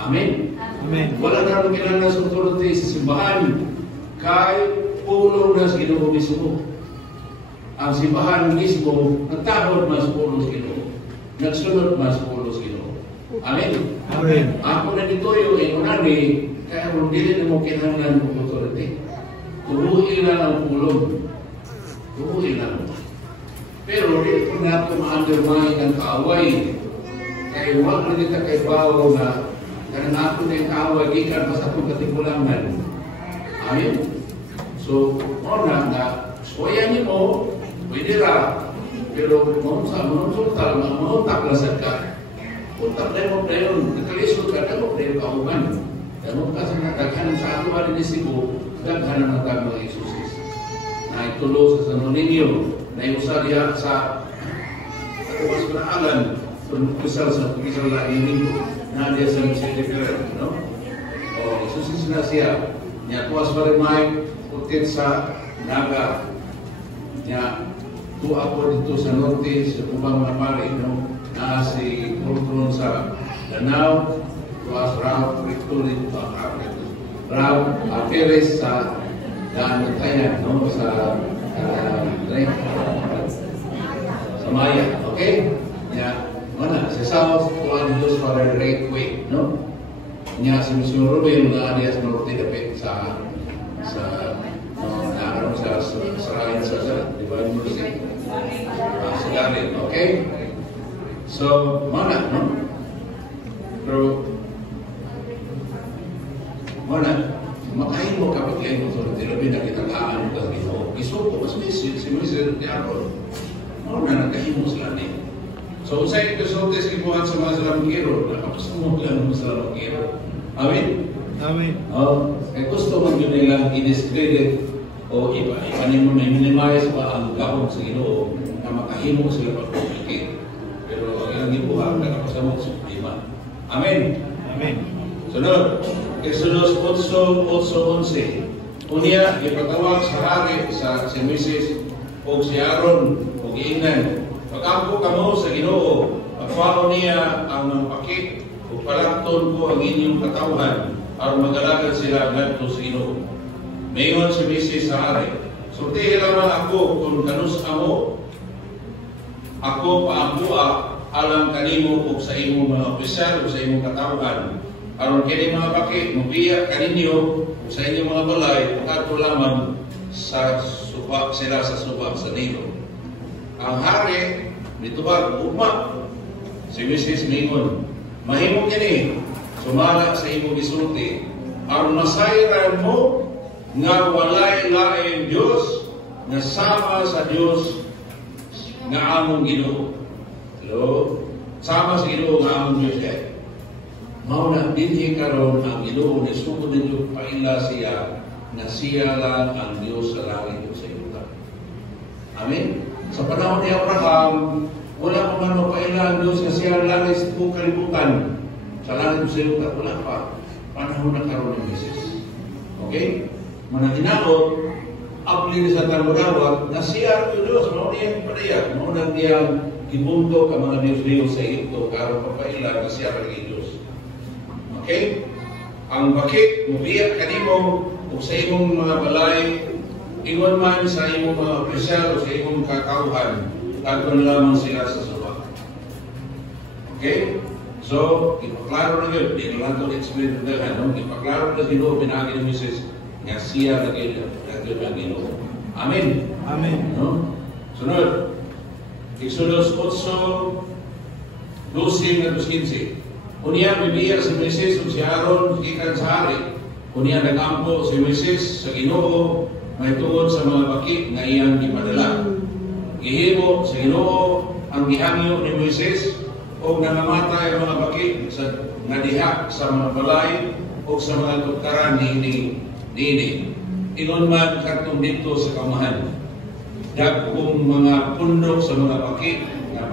Amen? Amen. Wala na magkinahanglan sa authority sa simbahan. Kaya pulong na sa Ginoo mismo. Ang simbahan mismo, nagtahod mas pulong sa Ginoo. Nagsunod mas pulong sa Ginoo. Amen. Amen. Ako na dito yung inunani, kaya kung dili na mo kinahanglan ng authority. Tubuhin na ang pulong. Tubuhin na. Pero hindi po natin ma-undermine ang kaaway. Kaya huwag na dito kay Pao na kanang ako na yung kaaway, ikan pa sa itong katikulangan. Amen? So, una na, soyan niyo mo, pwede ra. Pero manunsultal, manuntak lang sa ka. Puntak na mo na yun, nakalisod ka, damo na yung kauman. Damo ka sa nakaghanan sa ato alin ni Cebu, daghanan ng tag mga Isusis. Na itulo sa San Ninyo, na iusa diya sa mas panaalan, kisal laing minggo, na diya sa City Ferrer, no? O, Isusis na siya, niya tuwas pa rin may putit sa Naga, niya tuwa po dito sa Norte, sa Tubang Mapari, no? Na si Kultron sa Danao, tuwas Rao, Ritulit, Rao, Perez sa Daan ng Tayan, no? Sa Maya, okay? Nya, mana, sa South, tuwan dito sa Red Way, no? Nya, si Mr. Ruben, na alias Norte, dapit sa naroon sa Sarayan sa Divine Mercy. Sigarin, okay? So, mana, no? Pero, mana, makain mo kapag kayo mo sa tirabi na kitagaan mo kasi mo. Isuko, mas message, si Mr. Tiago. Mana, nagkain mo sila niya. So, usay ito sa test ibuhan sa mga salamkiro, nakapasumot lang mo sa salamkiro. Amen? Amen. Kaya gusto mo yun nilang i-discredit o ipanin mo na minimize pa ang gawon sa Ginoo na makahimo sila pag-publicate. Pero ang ilang ibuhan, nakapasamot sa lima. Amen? Amen. Sunod, Exodus 8:11. Unya, ipatawag sa hari sa si Moses o si Aaron o giingnan. Pag-ampo kamo sa Ginoo, pagpao niya ang mga pakit o palakton ko ang inyong katawhan aron magalagad sila ngadto sa Ginoo. Mayon si Moses sa hari. Sultihin lamang ako kung kanus amo. Ako paampuha alang kanimo o sa imong mga opisyal o sa imong katawhan. Aron kini mga pakit mubiya kaninyo o sa inyong mga balay kadto lamang sa suba sila sa suba sa Nilo. Ang hari nitubag ugma si Mrs. Mingon. Mahimo kini sumala sa imong gisulti aron masayran mo nga walay lain Dios nga sama sa Dios nga among Ginoo. Hello? Sama sa Ginoo nga among Dios kay. Mao na dinhi karon ang Ginoo ni sugod ninyo paila siya na siya lang ang Dios sa langit ug sa yuta. Amen. Sa panahon ni Abraham, wala pa man mapaila ang Diyos na siya langit sa buong kalibutan. Sa langit sa yuta, wala pa. Panahon na karoon ng Moses. Okay? Manahinaot, apli sa Talmudawag, na siya ang Diyos, mauniyang padaya, maunang niyang ibundo ka mga Diyos-Diyos sa ito, karoon papaila na siya ang Diyos. Okay? Ang bakit, mubiyak kanimo, o sa imong mga balay, ingon man sa imong mga opisyal o sa imong kakauhan, tagpon lamang sila sa suba. Okay? So, ipaklaro na yun. Di na lang ito explain na dala. No? Ipaklaro na Ginoo pinagi ni Moses nga siya naging ang Ginoo. Amen? Amen. No? Sunod. Exodus 8:12-15. Unya, bibiyak si Moses o si Aaron ikan sa hari. Unya, nagampo si Moses sa Ginoo may tungod sa mga bakit nga iyang ipadala. Gihimo sa Ginoo ang gihangyo ni Moises o nangamatay ang mga bakit sa nadiha sa mga balay o sa mga tuktaran ni ingon man katong dito sa kamahan. Dagkong mga pundok sa mga bakit na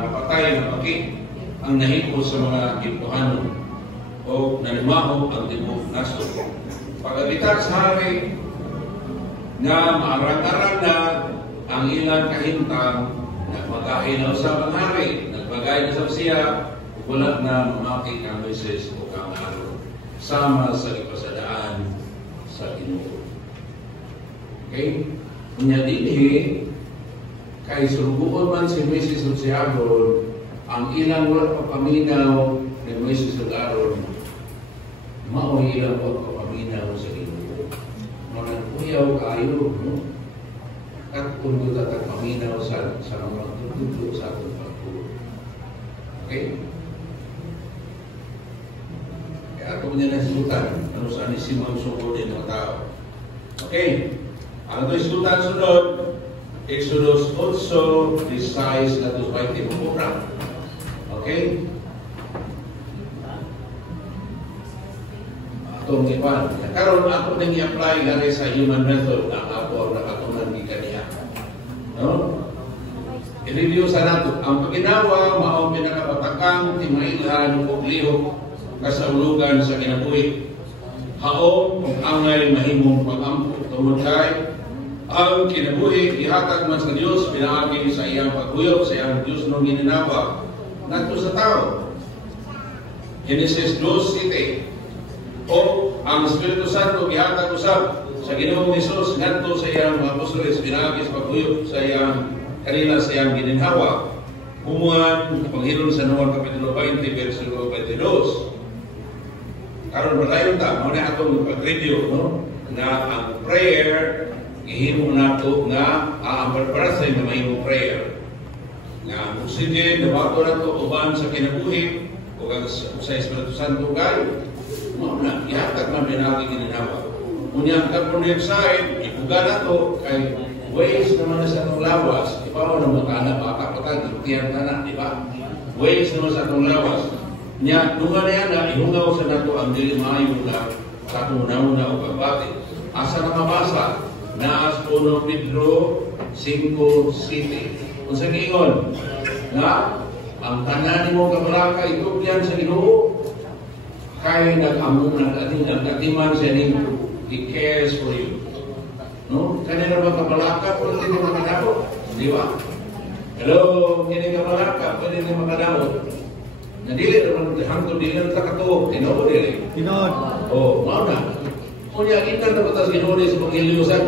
napatay ang bakit ang nahimo sa mga gipuhanon o nanimaho ang tibok naso. Pagalitan sa hari nga maarang-arang na ang ilang kahintang nagmagahin na sa mga hari, nagbagay na sa siya, wala na mamaki kang Moises o kang Aaron sama sa ipasadaan sa Ginoo. Okay? Kunya dinhi kay surubuon man si Moises o si Aaron ang ilang wala papaminaw ni Moises ug Aaron, mao ilang wala papaminaw sa Ginoo. Mga kuyaw kayo, no? At kung ito paminaw sa mga tutulo sa atong pagtuo. Okay? Kaya ako niya nasutan, ano saan isimang sukod ng mga tao. Okay? Ang ito isutan sunod, Exodus also decides na ito ay timupura. Okay? Itong ipan. Karon ako nang i-apply gani sa human method ang ako ang nakatunan ni kaniya. No? I-review sa nato. Ang paginawa, mao pinakapatakang timailan o lihok kasaulugan sa kinabuhi. Haom kung angay mahimong pag-ampo. Tungod kay ang kinabuhi, ihatag man sa Diyos, pinaagi sa iyang pagkuyop, sa iyang Diyos nung gininawa, nato sa tao. Genesis 2:7. O ang Espiritu Santo, ihatag usab sa Ginoong Hesus, nato sa iyang mga apostoles, pinaagi sa pagkuyop, sa iyang kanila, sa iyang gininawa. Humuan, panghilom sa Noah Kapitulo 20, versikulo 22. Karon malayon ta, muna atong pag-review, no? Na ang prayer, ihimo nato nga ang pagparasay na mahimong prayer. Nga ang oxygen, nabato nato uban sa kinabuhi, o sa Espiritu Santo kayo. Muna, ihatag man pinagi gininawa. Unya ang carbon dioxide, ibuga nato, kay waste naman na sa atong lawas, ipaw na magkana, makakapatag, tiyan na, di ba? Waste naman sa atong lawas. Nya, nunga na yan na, ihungaw sa nato ang dili maayo na katunawna o pagbati. Asa na mabasa? Naas 1 Pedro 5:7. Kung sa giingon, nga, ang tanan mo kabalaka, itugyan sa Ginoo, kaya nag-amunan ating nagkatiman siya nito. He cares for you. No? Kanya na ba kabalaka, pwede hindi makadamo? Di ba? Hello, kini kabalaka, pwede hindi makadamo. Nadili naman, hangtod din lang sa katuog. Tinood din. Tinood. Oo, mau na. Kung kita na batas Ginoo sa pag-ilusan,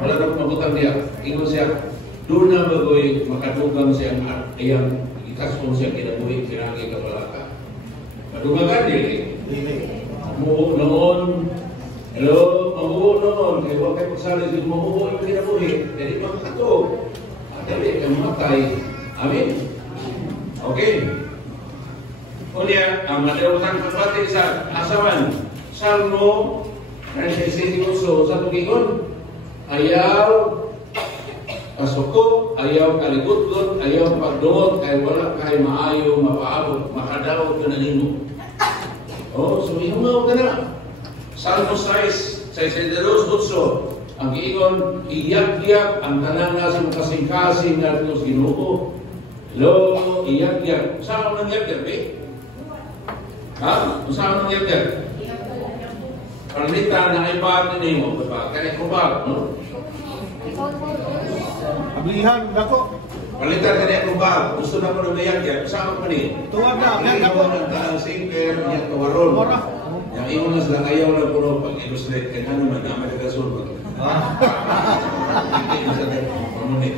wala na mabutang niya. Ingon siya, doon na bagoy makatugang siya ang iyang ikaspon siya kinabuhi, pinagi kabalaka. Madumagan din. Mamuho noon. Hello, mamuho noon. Kaya huwag kayo pagsali siya, mamuho yung kinabuhi. Jadi makatog. At dali kayo matay. Amin? Okay. Unya, ang madawang pagbati sa asaman. Salmo 96 sa tugingon. Ayaw kasuko, ayaw kaligutlot, ayaw pagdungot, kaya wala kay maayo, mapaabot, makadaw ka na nimo. Oh, so ihungaw ka na. Salmo 6:62 ang giingon, iyak-iyak ang tanan nga sa kasing-kasing nga sa Ginoo. Hello, iyak-iyak. Saan ang iyak-iyak, eh? Ha? Saan ang iyak-iyak? Palitan na iba't nimo, diba? Kaya kubag, no? Ablihan, dako. Palitan ka niya kubag. Gusto na ko na mayak-yak. Saan pa ni? Tuwag na, ang dako. ang taang sinker, yung kawaron. Yung iyon na sila ayaw na puno pag-illustrate. Kaya nga naman, naman na kasunod. Hindi na sa pamunit.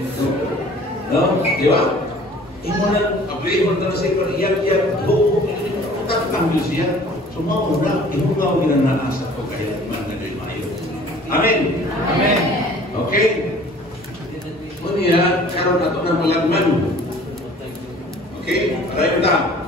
No? Di ba? Imo na, ablihon na sinker, iyak-iyak. Tatangyo siya. Sumaw na, ihugaw nila na asa ko kaya man na doon mayo. Amen? Amen. Okay? Kunya, karon ato ng malagman. Okay? Parayon ta.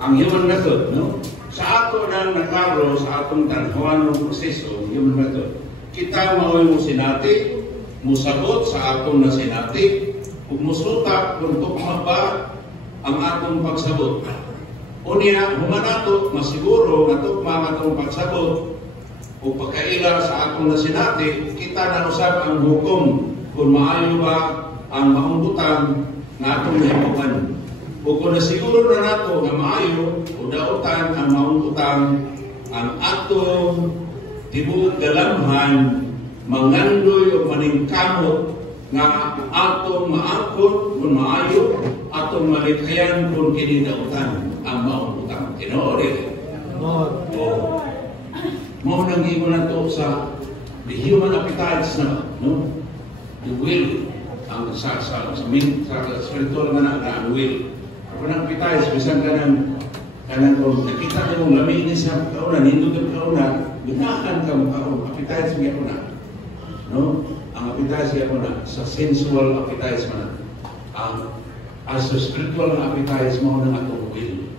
Ang human method, no? Sa ato na naklaro, sa atong tanhuan ng proseso, human method, kita maoy mo sinati, musagot sa atong na sinati, ug musutak kung tukma ba ang atong pagsabot. Unya, humanato, masiguro nga tukma atong pagsabot o pagkaila sa atong nasinati, kita na usab ang hukom kung maayo ba ang maumbutan na atong nahimukan. O kung nasiguro na nato nga maayo o dautan ang maumbutan ang atong tibuok galamhan, mangandoy o maningkamot nga atong maangkot kung maayo, atong malikhayan kung kinidautan ang maumbutan. Tinoori. Oo. Mao nang giingon nato sa the human appetites na, no? The will ang sa spiritual na will. Kung appetize, bisan ka ng kung nakita mo lami ini sa kauna, nindot ang kauna, binahan ka mo kauna, appetize mo kauna. No? Ang appetize kauna, sa sensual appetize man. As a spiritual appetize mo ng atong will.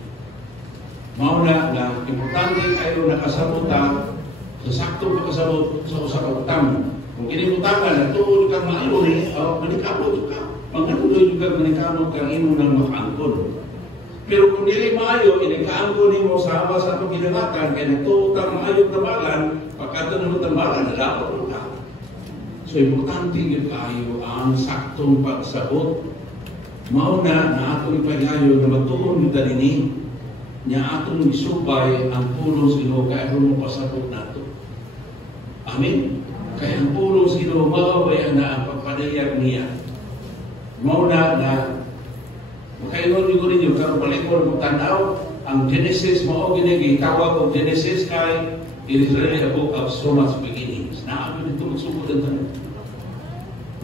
Mauna na importante kayo nakasabuta sa saktong pagkasabot sa usa ka utang. Kung kinibutangan, natuod kang maayo rin, manikabot ka. Pagkatuloy ka, manikamot kang ino ng makaangkon. Pero kung dili maayo, inikaangkon ni mo sa awa sa itong ginagatan, kaya natuod kang maayo tambalan, pagkatuloy tambalan, nalapat ka. So, importante yun kayo ang saktong pagsabot. Mauna na atong ipayayo na matuon yung dalini, niya atong isubay ang pulong Ginoo kaya mo pasabot nato. Amen? Kaya ang pulong Ginoo mababayan na ang pagpadayag niya. Mauna na makainon yung ninyo karon balikon mo tanaw ang Genesis mao gini gitawag og Genesis kay it is really a book of so much beginnings. Naa dito magsugod ang tanan.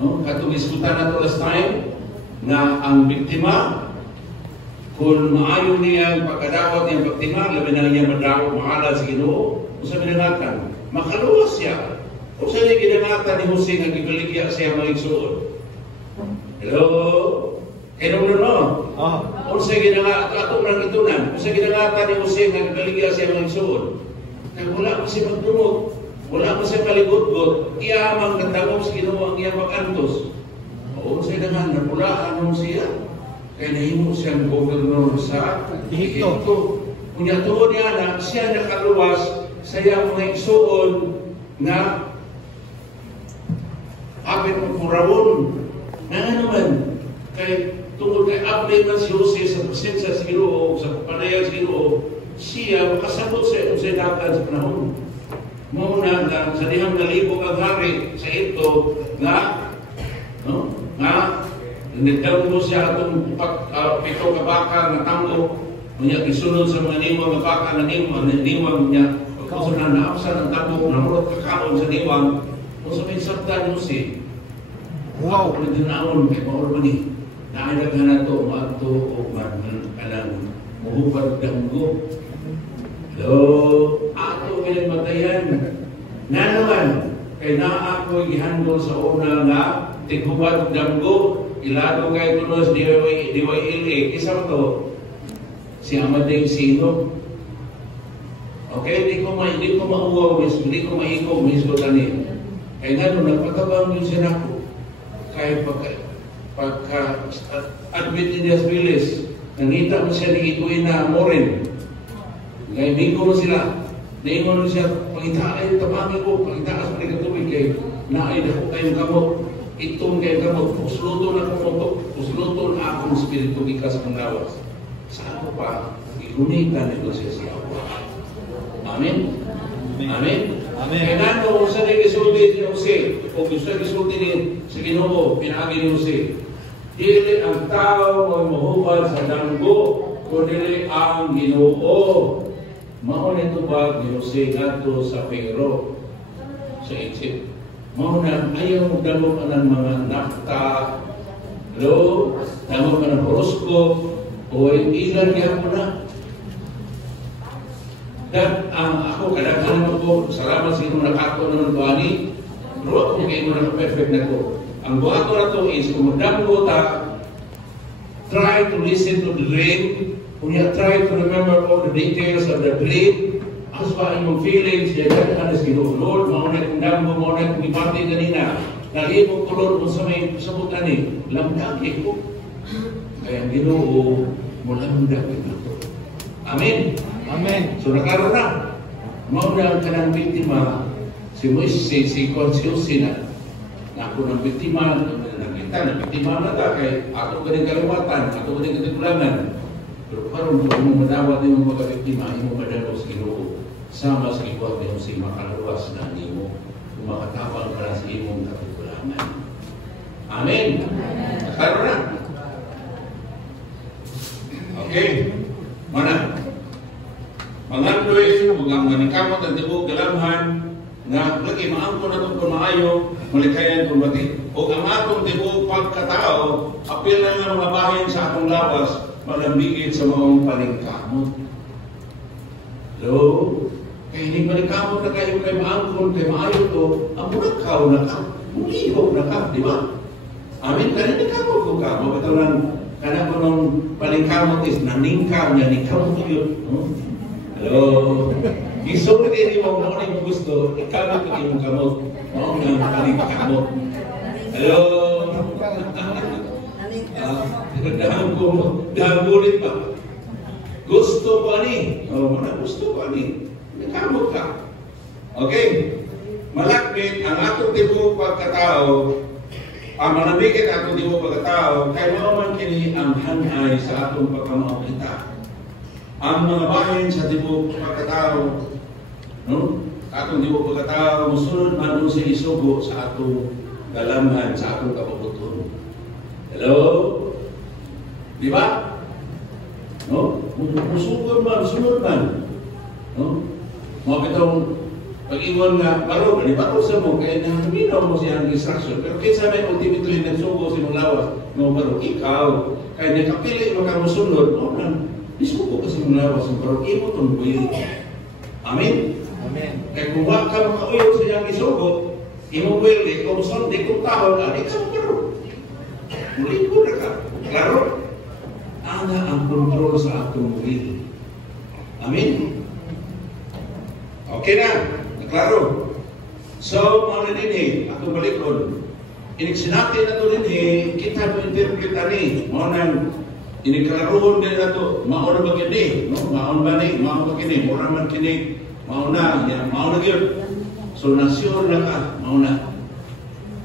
No, katong iskutan nato last time na ang biktima kung maayo niya ang pagkadawat niyang biktima, labi na niya madawat mahala sa Ginoo, kung sa binangatan, makaluwas siya. Kung sa niya ginangatan ni Jose nga gibaligya siya magigsuon. Hello? Kaya no? Kung sa ginangatan, atong nang itunan, kung sa ginangatan ni Jose nga gibaligya siya magigsuon, kaya wala mo siya magdumog, wala mo siya paligod-god, iyamang katangog sa Ginoo ang iyang makantos. O sa ginangatan, napulaan mo siya. Kaya nahimo siyang gobernador sa Egipto. Kunya tuod niya na siya nakaluwas sa iyang mga igsuon na apit mo purawon. Nga naman, kay tungkol kay update na si Jose sa presensya sa Ginoo, sa panayag sa Ginoo, siya makasabot sa itong sinatan sa panahon. Muna na sa dihang nalibog ang hari sa ito nga, no? Nga, nagdaw mo siya itong pito kabaka na tanggo, niya isunod sa mga niwang kabaka na niwang niya, pagkaso na naapsan ang tanggo, namurot kakaon sa niwang, kung sa may sabdan mo siya, wow, kung dinaon kay Maor Mani, naayag na ito, maato o kanang muhupad damgo. Hello, ato pinagmatayan, na naman, kay naako'y gihandol sa una nga, tighubad damgo, ilado kay tulos DYLA, isang to, si Amadeng Sino. Okay, hindi ko mauwaw, hindi ko maikog, mismo tani. Kaya nga nung nagpatabang yung sinako, kaya pagka-admit ni Diaz Viles, nangita mo siya ni Ituin na Morin. Kaya bingo mo sila, naingon mo siya, pangitaay, tabangin ko, pangitaas mo rin katubig kay naay na ko kayong kamot. Itong kaya gamot, usluto na kumotok, usluto na akong spirito ikas ng lawas. Sa ako pa, igunitan ito siya siya. Amen? Amen? Amen. Kaya nano, kung saan ay gisulti ni Jose, o gusto ay gisulti ni si Ginoo, pinagi ni Jose, dili ang tao mo'y mahubad sa danggo, kundi ang Ginoo. Maon ito ba ni Jose nato sa Pero, sa Egypt? Mauna, ayaw mo damog ka ng mga nakta, damog ka ng horoscope, o ilan kaya mo na. Dan, ako, kadaghan naman ko, salamat sa inyo nakato naman ko ani, pero ako kayo mo naka-perfect na ko. Ang buhato na to is, kung magdamgo ta, try to listen to the dream, kung try to remember all the details of the dream, as pa yung feelings, yan ka na si Lord, mauna kong damgo, mauna kong ibati kanina, lagi mong tulor kung sa may sabutan eh, lamdaki ko. Kaya Ginoo, mo lamdaki ko. Amen? Amen. So nakaroon na. Mauna ka ng biktima, si Moises, si Consius, na ako ng biktima, nakita na biktima na ta, kay ato galing kalimatan, ato galing katigulangan. Pero parang mo madawat yung mga biktima, yung madalo sa Ginoo. Sama sa ibuhat niyo si makaluwas na nimo, makatapang para sa imong katigulangan. Amen? Nakaroon na. Okay. Mana? Mangandoy, huwag manikamot ang tibog galamhan, na lagi maangko na itong kumaayo, malikayan kumati. O ang atong tibog pagkatao, apil na nga mga bahin sa atong lawas, malambigit sa mga paningkamot. So, kaya hindi paningkamot na kayo kay maangkon, kay maayo to, ang munakaw na ka, mulihok na ka, di ba? Amin, kanina kamot ko ka, mabatalan, kana ko nung paningkamot is naningkaw niya, ningkamot yun. Hello? Iso na din yung mga yung gusto, ikamot ko yung kamot. Maong ng paningkamot. Hello? Dahang ulit pa. Gusto ko ani. Mana gusto ko ani. Ikamot ka. Okay? Malakbit ang atong tibuok pagkatao, ang manabikit atong tibuok pagkatao, kay mao man kini ang hanay sa atong pagkamao kita. Ang mga bahin sa tibuok pagkatao, no? Atong tibuok pagkatao, musunod man sa isugo sa atong galamhan, sa atong kapabuton. Hello? Di ba? No? Musunod man, sunod man. No? Mga bitong pag-ingon nga, baro, di ba sa mo, kaya naminaw mo siyang instruction. Pero kinsa may ultimately nagsugo sa mong lawas, no, baro, ikaw, kaya nakapili mo ka musunod, no, nang isugo ka sa mong lawas, baro, imo itong buwili. Amen? Amen. Kaya kung wak ka makauyo sa iyang isugo, imo buwili, kung sundi kong tahon, adik sa baro. Muli ko na ka. Klaro? Ana ang kontrol sa atong buwili. Amen? Okay na. Klaro. So, mga din atong balikon. Iniksinati na ito din kita mo interpret ani. Mga nang iniklaroon din na ito. Mauna ba kini? No? Mauna ba ni? Mauna ba kini? Mura man kini. Mauna. Mauna yun. So, nasyon na ka. Mauna.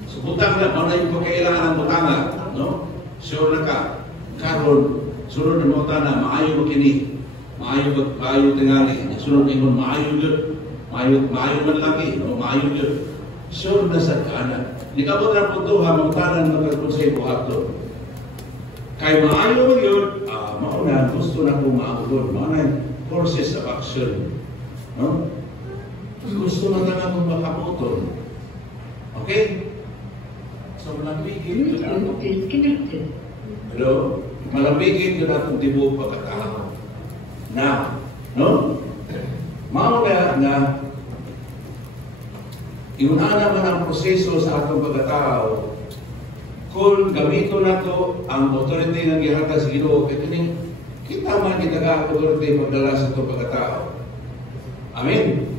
So, butang na. Mauna yung pagkailangan ng butanga. No? Sure na ka. Karon, sunod na mga na, maayo ba kini? Maayo tingali. Sunod na yung maayo yun. Maayo man lagi, no? Maayo yun. Sure na sa kanan. Di ka ba na po ito, hamangtanan na pagkonsepo ato. Kaya maayo mo yun, mauna, gusto na kong maagod. Mauna, courses of action. No? Gusto na nga kong makaputol. Okay? So, malambigin yun ako. Hello? Malambigin yun akong tibuok pagkatao. Now, no? Mauna na iunana man ang proseso sa atong pagkatao kung gamito na to ang authority ng gihatag sa Ginoo kay kining kita man gitaga authority pagdala sa atong pagkatao. Amen.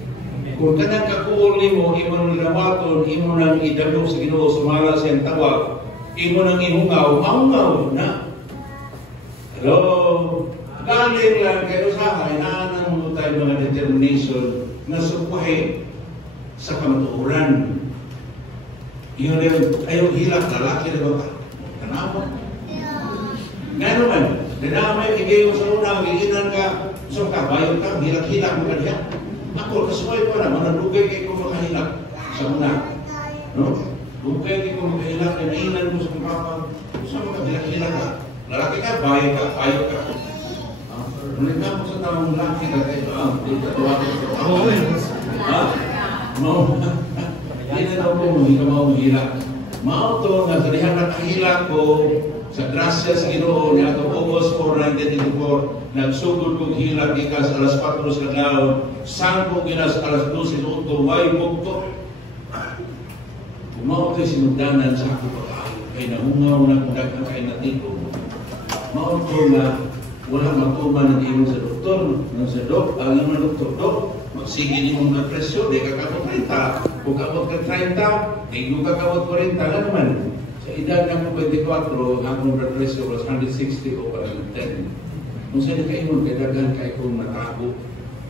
Kung kanang kakuol nimo imo nang lamaton, imo nang idalog sa Ginoo sumala sa iyang tawag, imo nang ihungaw, maungaw na. Hello. Galing lang kayo sa akin, naanan mo tayo mga determination na sukuhin sa kamatuuran. Yun rin, ayaw hilak, lalaki na ba? Kanamo? Nga naman, dinamay, igayon sa una, giginan ka, so kabayon ka, hilak-hilak mo ka diya. Ako, kasuway pa na, manalugay kayo kung makahilak sa una. No? Lugay kayo kung makahilak, nainan mo sa kapapang, sa mga hilak-hilak ka. Lalaki ka, bayan ka, bayo ka. Ngunit ako sa tamang laki na kayo, hindi ka tuwa ko. Ako rin. Ha? Mau. Hindi na ako, hindi ka mahihilak. Mao to, nagdalihan na kahilak ko sa grasya sa Ginoo niya ito, August 4, 1984, nagsugod kong hilak ikas alas 4 sa daon, sangko ginas alas 12 sa uto, way bugto. Mao to'y sinundanan sa ako pag-ayo, kay nahungaw na kung dagang kain natin ko. Mao to na wala matuman ng iyong sa doktor, sa ang iyong doktor, magsigil yung mga presyo, di kakabot 30. Kung kakabot ka 30, di yung kakabot 40, na naman. Sa edad ng 24, ang mga presyo was 160 o parang 10. Kung saan kayo, kadagan kayo kung natago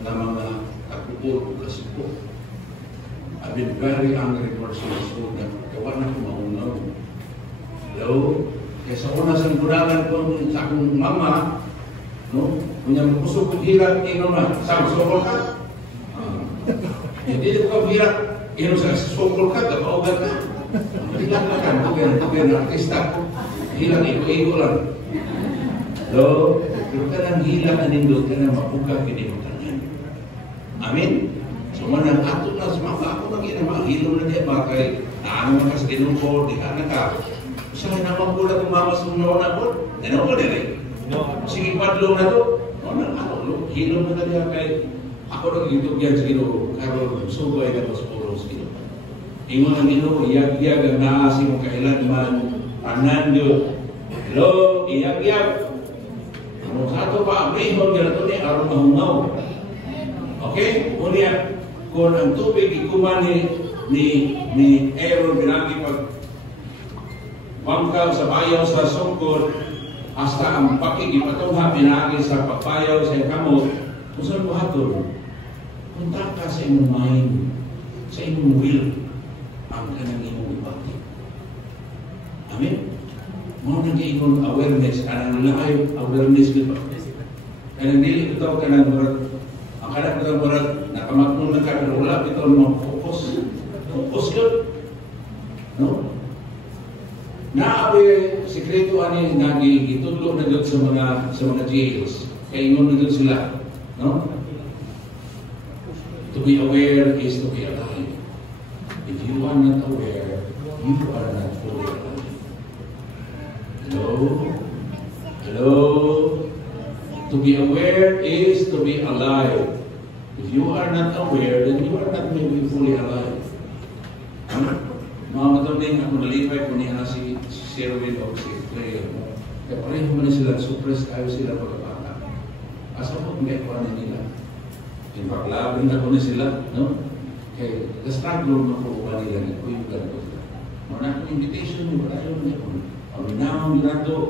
na mga kakupur o kasupo. I've been very angry for so na kawan na kumaungaw. Hello? Kaya sa una sa gunalan ko sa akong mama, no? Punya kusog kong hirat, ino na, sa sokol ka. Hindi ko hirat, ino sa sokol ka, kapaugan ka. Hilang ka kan, tugan na artista. Hilang, iko lang. So, pero ka nang hilang anindot, ka nang mapuka, kinimutan yan. Amin? So, manang ato na, sumaka ako nang ginama, hilong na niya, bakay, naano ka sa kinungkol, di ka na ka. Saan naman pula kung mama sa mga na po? Ano ko nila? No, sige padlo na to. No, ako hilom na kaya kay ako nang gitugyan sa Ginoo karon sugay na mas puro sa Ginoo. Ingon ang Ginoo iyag-iyag ang naa sa imong kailanman tanan Dios. Hello, iyag-iyag. Ano sa ato pa amihon ganato ni aron mahungaw. Okay? Unya kung ang tubig ikuman ni Aaron binagi pag bangkaw sa bayaw sa sungkod hasta ang pakikipatungha binagi sa pagbayaw sa kamot kung saan mo hatol punta ka sa imong mind sa imong will ang kanang imong ibati. Amen? Mo nag-iingon awareness kanang live awareness dito kanang dili ito kanang ang kanang ito nakamagmul na ka pero wala ito mga focus yun. No? Naabi sikreto ani nagi gitudlo na jud sa mga jails. Kay ingon na jud sila, no? To be aware is to be alive. If you are not aware, you are not fully alive. Hello? Hello? To be aware is to be alive. If you are not aware, then you are not maybe fully alive. Mga matuling ako nalipay ko niya si Sherwin o si Claire. Kaya pareho mo na sila, suppress tayo sila pagkabata. Asa po may kuha na nila. In fact, labing na ko na sila, no? Kaya struggle na po ba nila na kung yung gano'n. Mga akong invitation mo, wala yun na kung aminahon gano'n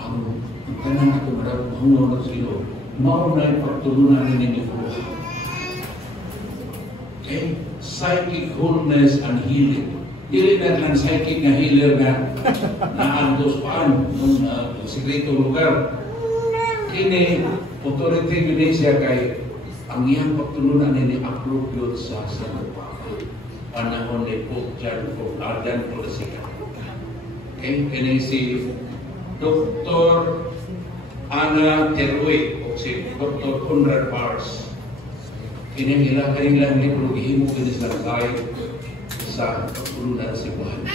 ang tanang ako marami mahungaw na sila. Mauna yung pagtulunan ninyo po. Okay? Psychic wholeness and healing. Dili na lang psychic na healer na naantos paan ng sikretong lugar. Kini, authority yun siya kay ang iyang pagtulunan ni appropriate sa panahon ni Pope John Paul II. Okay? Kini si Dr. Anna Terway o si Dr. Conrad Bars. Kini kanilang libro gihimo kini sa guide sa pagtulunan sa buhay.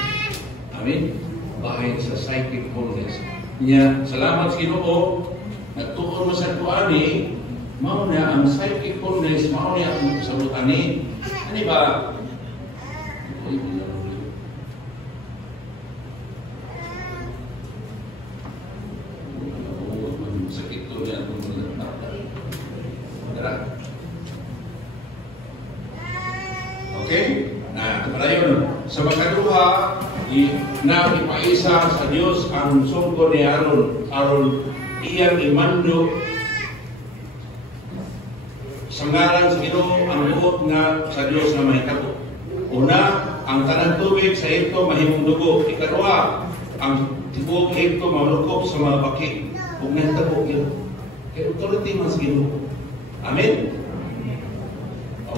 Amen? Bahay sa psychic wholeness. Niya, salamat sa Ginoo, nagtuon mo sa kuani, mao na ang psychic wholeness, mao na ang sabutan ni. Ano ba? Sakit ko yan. Okay? Malayon, sa makaduha, na ipaisa sa Diyos ang sungko ni Aaron iyang imando sa ngalan sa Ginoo ang buot nga sa Diyos na mahitabo. Una, ang tanang tubig sa ito mahimong dugo. Ikaduha, ang tibok ito malukop sa mga baki. Huwag nahitabo yun. Kaya authority mas Ginoo. Amen?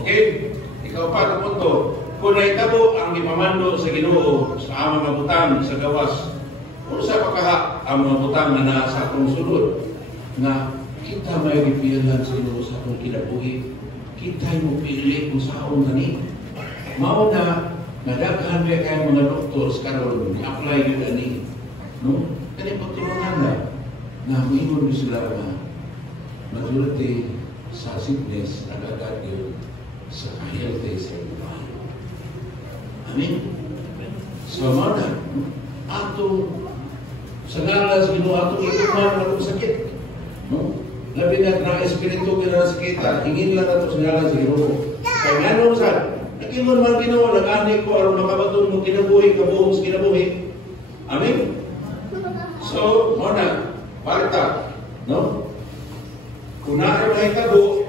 Okay? Ikaw pa na punto. Kung nahitabo ang ipamando sa Ginoo sa amang mabutang sa gawas, kung sa pagkaha ang mga butang na nasa akong sulod, na kita may ipilan sa Ginoo sa akong kinabuhi, kita mo pili kung saan gani. Mao na nadaghan may kayo mga doktors karon i-apply yun ani. No? Kani pagtulungan na maingon sila na majority sa sickness nagagad yun sa healthy sa buhay. Amen? So, mana, ato sa ngalan sa Ginoo ato ituman ng sakit. No? Labi na espiritu ka na sakit, hingin lang ato sa ngalan sa Ginoo. Kaya nga nung sa, nag-ingon man Ginoo, nag-ani ko, aron makabatong mo kinabuhi, kabuhong sa kinabuhi. Amen? So, mana, palita, no? Kung naayon may tabo,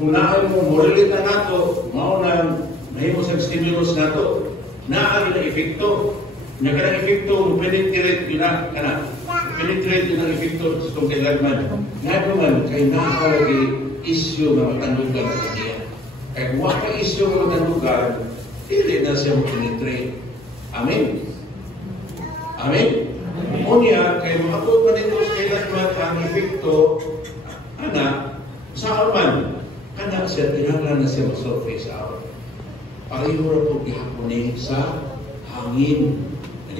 kung naayon mo moralit na nato, mao na mahimo sa stimulus nato, naa na epekto. Na kanang epekto penetrate yun na kana. Penetrate yun ang epekto sa itong kailanman. Nga naman, kay nakalagi isyo na matandugan na kaniya. Kaya kung waka isyo na matandugan, hindi na siya penetrate. Amen? Amen? Unya, kay makapot man ito sa kailanman ang epekto, anak, sa man, anak siya, tinanglan na siya mag-surface out. Pareho na po gihapon sa hangin.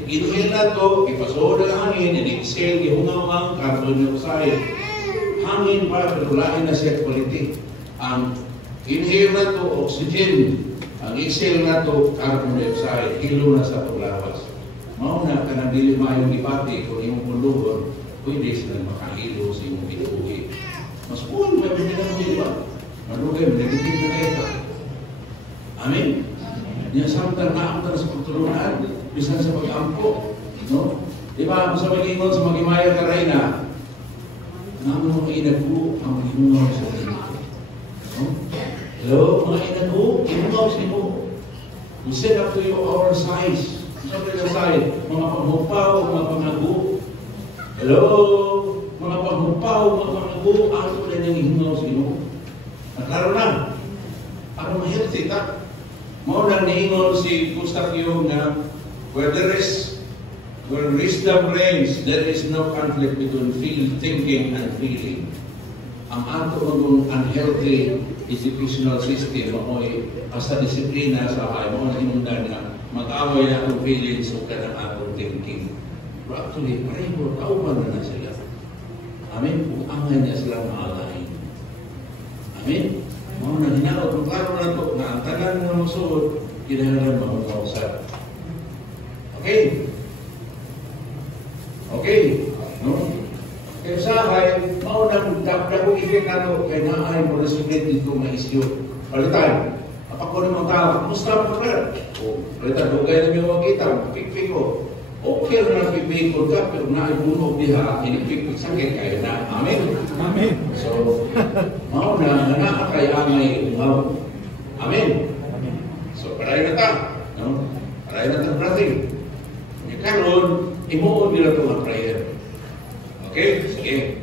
Inuhin na to, ipasod ang hangin, in-exhale, ihungaw ang karton yung usahin. Hangin para patulain na siya quality. Ang inhale na to, oxygen. Ang exhale na to, carbon dioxide. Hilo na sa paglawas. Mauna ka na dili mayong ipati kung iyong pulugon, pwede sila makahilo sa iyong pinuhi. Mas buwan, may pinilang mo iba. Manugay, negative na kayo. Amen? Niya samtal na ang sa pagtulungan, bisan sa pag-ampo. No? Diba, kung sa mag-ingon sa mag-imaya ka rin na, naman mga inago ang hinungaw sa inyo. No? Hello, mga inago, hinungaw sa inyo. We set up to you our size. Sabi na side, mga paghupaw, mga pangago. Hello, mga paghupaw, mga pangago, ato na nang hinungaw sa inyo. Naklaro na, para ma-healthy ta. Maunang niingon si Gustavo na where wisdom reigns, there is no conflict between thinking and feeling. Ang ato maging unhealthy educational system mo'y sa disiplina sa kaya mo na hinundan na mag-away na ang feelings o ka ng atong thinking. But actually, pareho, kauban na sila. Amen? Kung angay niya sila maalahin. Amen? Mga nahinakaw, kung klaro na ito, na ang tanan na masuot, kinahalan mga kausap. Okay? Okay? No? Kaya sa akin, maunang dako ibig na ito, kaya naay mo na sulit dito na isyo. Palitan, apako ng mga tao, kumusta mo ka? O, palitan, kung gaya namin mga kita, pikpik ko. Okay na pipik ko ka, pero naibunog diha, hinipik sakit kayo na. Amen? Amen. So, mauna, nakakayangay umaw. Amen? So, paray na ta. No? Paray na ta, brother. Karon, imuod nila ito ang prayer. Okay? Sige.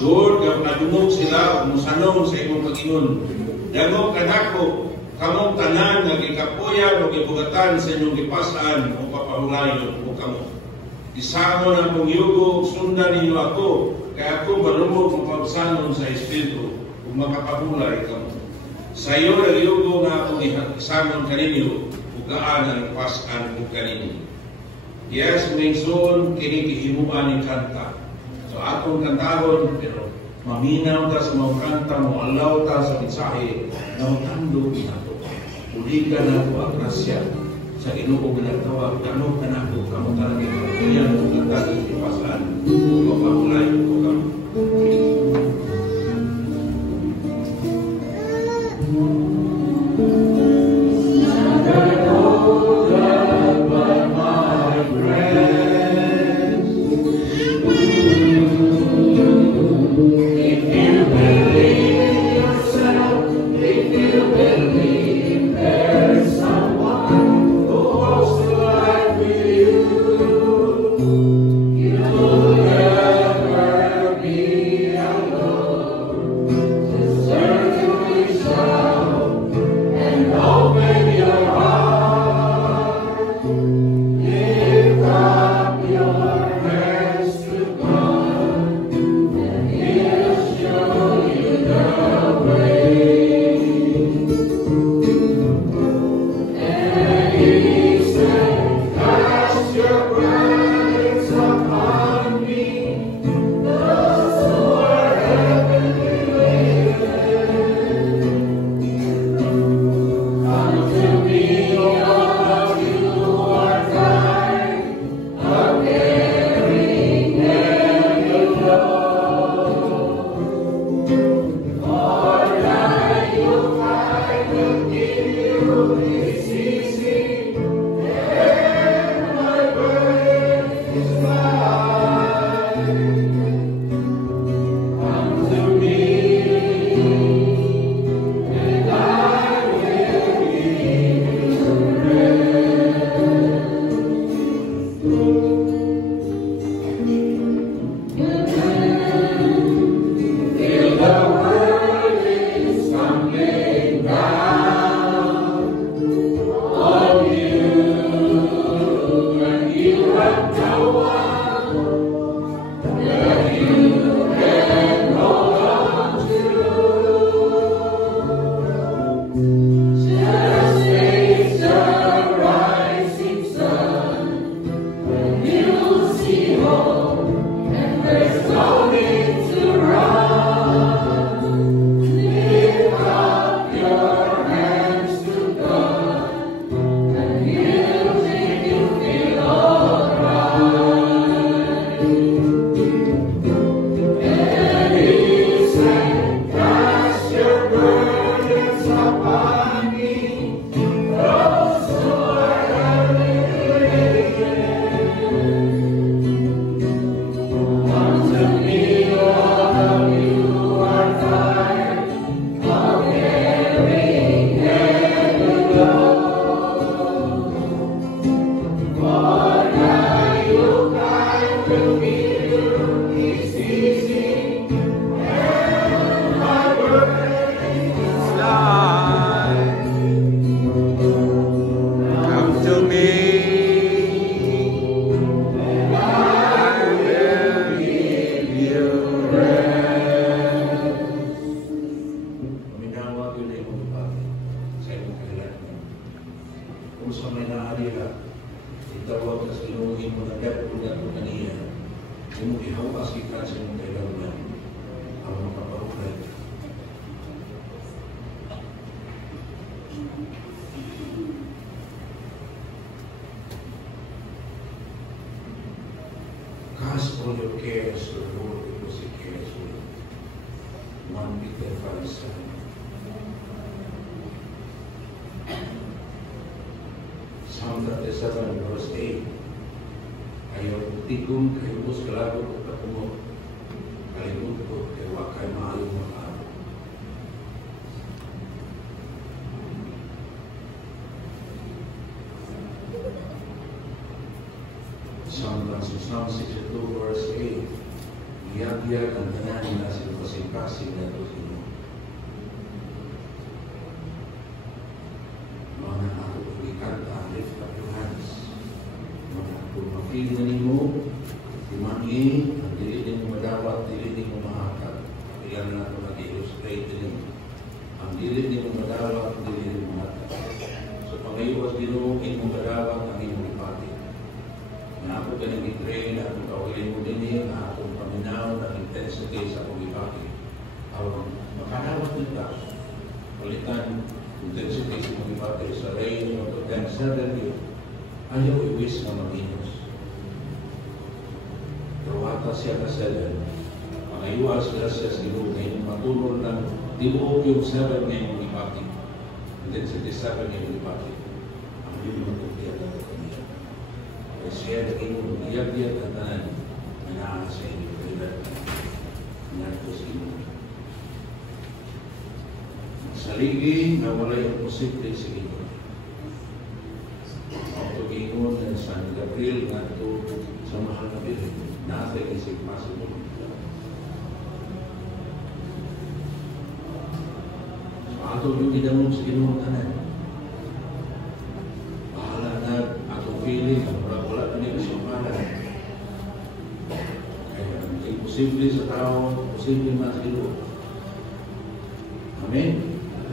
Lord, kung nadungog sila, musanong sa imong pag-ingon. Dagog kanako, kamong tanan nga gikapuyan o gibugatan sa inyong gipasan o papahulayon o kamo. Isamo na kong yugo, sundan ninyo ako, kaya ako malumog mapagsanon sa Espiritu o makapahulay kamo. Sa iyo na yugo nga akong isanon kaninyo, ugaan ang pasan o kaninyo. Yes, mingson, kinikihimuan ni kanta. So atong kantahon, pero maminaw ta sa mga kanta mo, alaw ta sa mensahe na matando nato. Uli ka na ito ang grasya sa Ginoo ginagtawag, tanong ka na ito, kamo talaga ito, kung nagtatag ipasan, kung mapahulay ko kamo. You Cast all your cares to the Lord because He cares for you. 1 Peter 5:7. Psalm 37 verse 8. Ayaw tikong kahibos kalagot at kapungot. Kalimut ko kay wakay maalong makaano. Psalm 62 verse 8. Iyag-iyag ang tanan na kasing-kasing na ito sino. Mga ako ikanta, lift up your hands. Mga kung mapili na mo, timangi, ang dili mo madawat, dili mo mahakad. Ilan na ito nag-illustrate din. Ang dili mo madawat, dili mo mahakad. So pangayiwas ginuungin mo madawat, ang inyong ipati. Na ako ganang i-train na kung kawalin mo din na akong paminaw na intensity sa pag-ibaki. Awang makadawat nito. Palitan intensity sa pag-ibaki sa range of 10-7 yun. Ayaw i-wish na mag-inos. Tawata siya na 7. Pangayiwas gracias ilo ngayon matulog ng tibuok yung 7 ngayong pag-ibaki. Intensity 7 ngayong pag-ibaki. Ang yun matutiyat na ito niya. Siya na inyo, iyag-iyag ang tanan na nakakasa inyo kailan na ito sa inyo. Saligi na wala yung posible sa inyo. Ito ingon na San Gabriel na ito sa mahal na bilit. Nothing is impossible. So ato yung ginamon sa inyo tanan. Bahala na atong feeling wala na yung sumala. Kaya imposible sa tao, posible man sa Ginoo. Amen?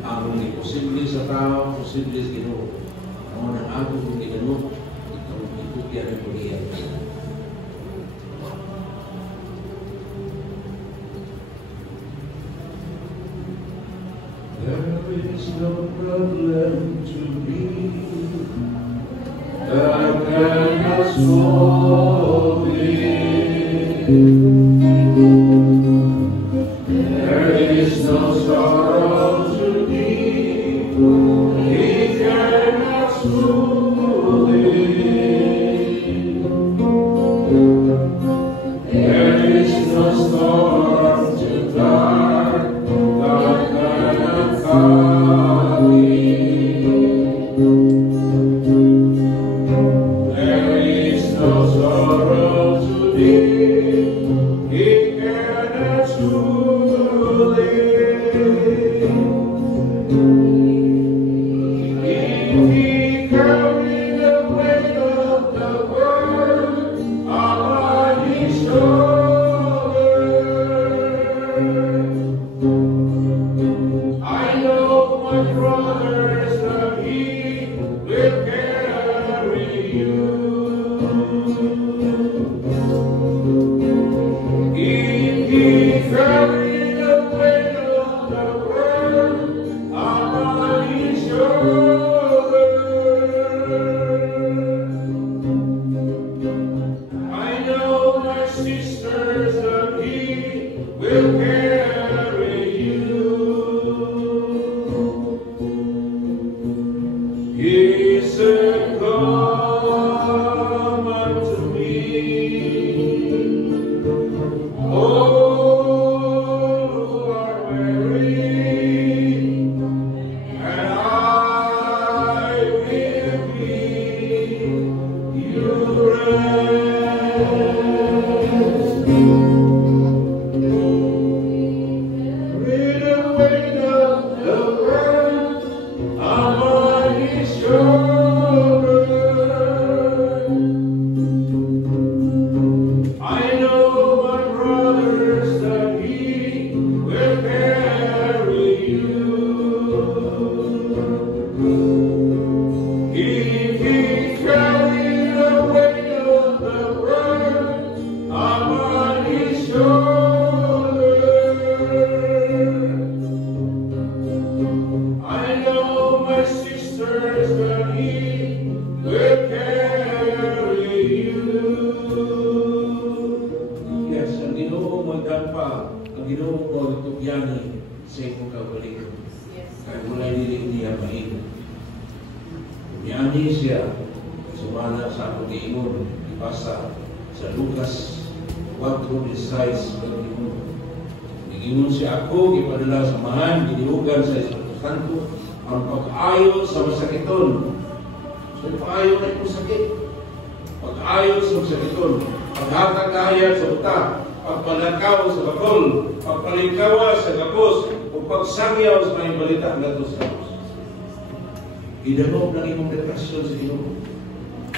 Ang imposible sa tao, posible sa Ginoo. Ang nang ako kung Ginoo, ito yan ang pag-iyak. There is no problem to me that cannot solve it. There is no sorrow to me He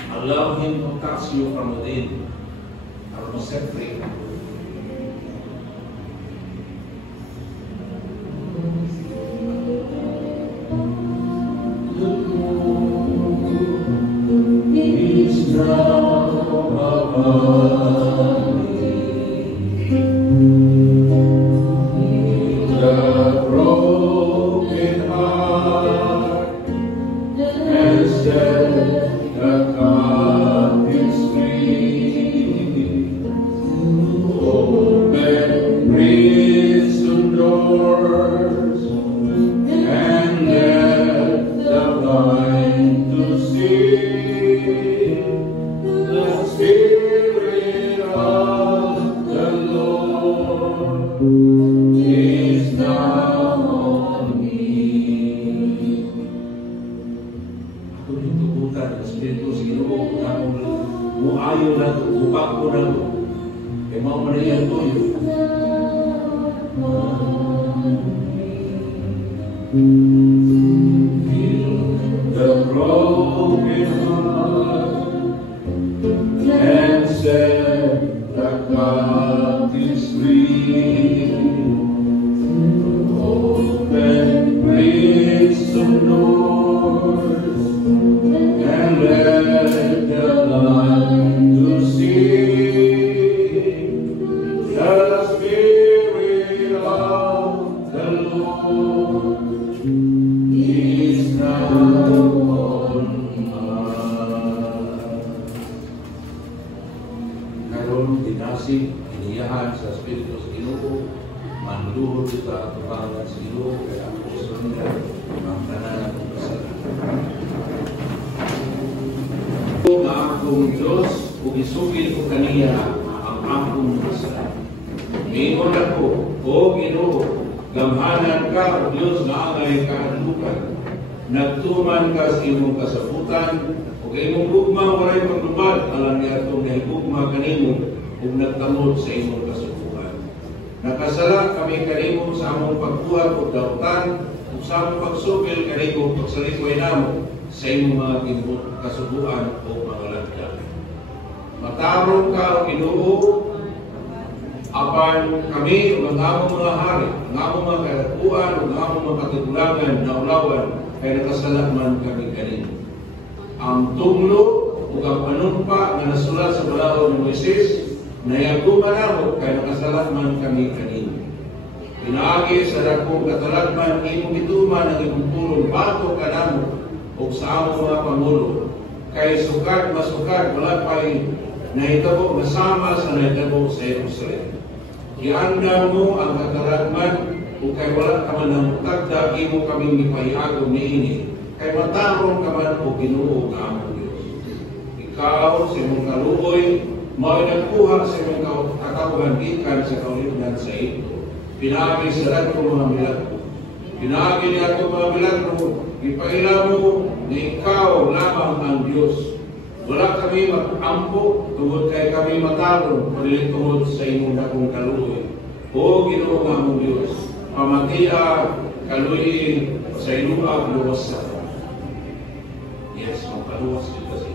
Allow Him to touch you from within. Para mo set free. He's now above me. The broken heart and set the captives free. Open prison doors and let the blind to see. The Spirit of the Lord is now on me. Ako rin tubutan ng Espiritu sa Ginoo na muayo na ito, upak ko na ito. Kaya mga Maria tuyo. Feel the broken heart and set the captives free. Open prison doors and let the blind to see. The Spirit of the Lord is now on us. Karon dinasig iniyahan sa Espiritu sa Ginoo, manluhod kita tubangan sa Ginoo kaya ako sunod ang tanan akong kasalanan. Ang akong Diyos, ug isugid ko kaniya ang akong kasalanan. Mingon ako, o Ginoo, gamhanan ka, o Diyos nga angay kahandukan. Nagtuman ka sa imong kasabutan, ug imong gugma walay paglubad, alam niya itong nahigugma kanimo, ug nagtamod sa imong kasubukan. Nakasala kami kanimo sa among pagbuhat o dautan, ug sa pagsugil kaniko pagsalikoy namo sa imong mga kasubuan o pangalagda. Matarong ka o Ginoo apan kami ang among mga hari, ang among mga kalakuan, ang among mga katigulangan na ulawan kay nakasalat man kami kanino. Ang tunglo ug ang panumpa nga nasulat sa balahon ni Moises nayaguman namo kay nakasalat man kami kanino. Pinaagi sa dakong katalagman imong gituman ang imong pulong bato kanamo ug sa among mga pangulo kay sukat masukat wala pay nahitabo masama sa nahitabo sa Jerusalem. Iandam mo ang katalagman ug kay wala ka man ang tagda imo kaming gipahiagom niini kay matarong ka man o Ginoo nga among Dios. Ikaw sa imong kaluoy mao nagkuha sa imong katawhan gikan sa kaulitan sa ito. Pinaagi sa dakong mga milagro. Pinaagi niya itong mga milagro. Ipaila mo na ikaw lamang ang Diyos. Wala kami mag-ampo tungod kay kami matarong palilit tungod sa imong dakong kaluoy. O Ginoo nga among Diyos, pamatia kaluoy sa iluag luwas sa yes, magpaluwas dito kasi.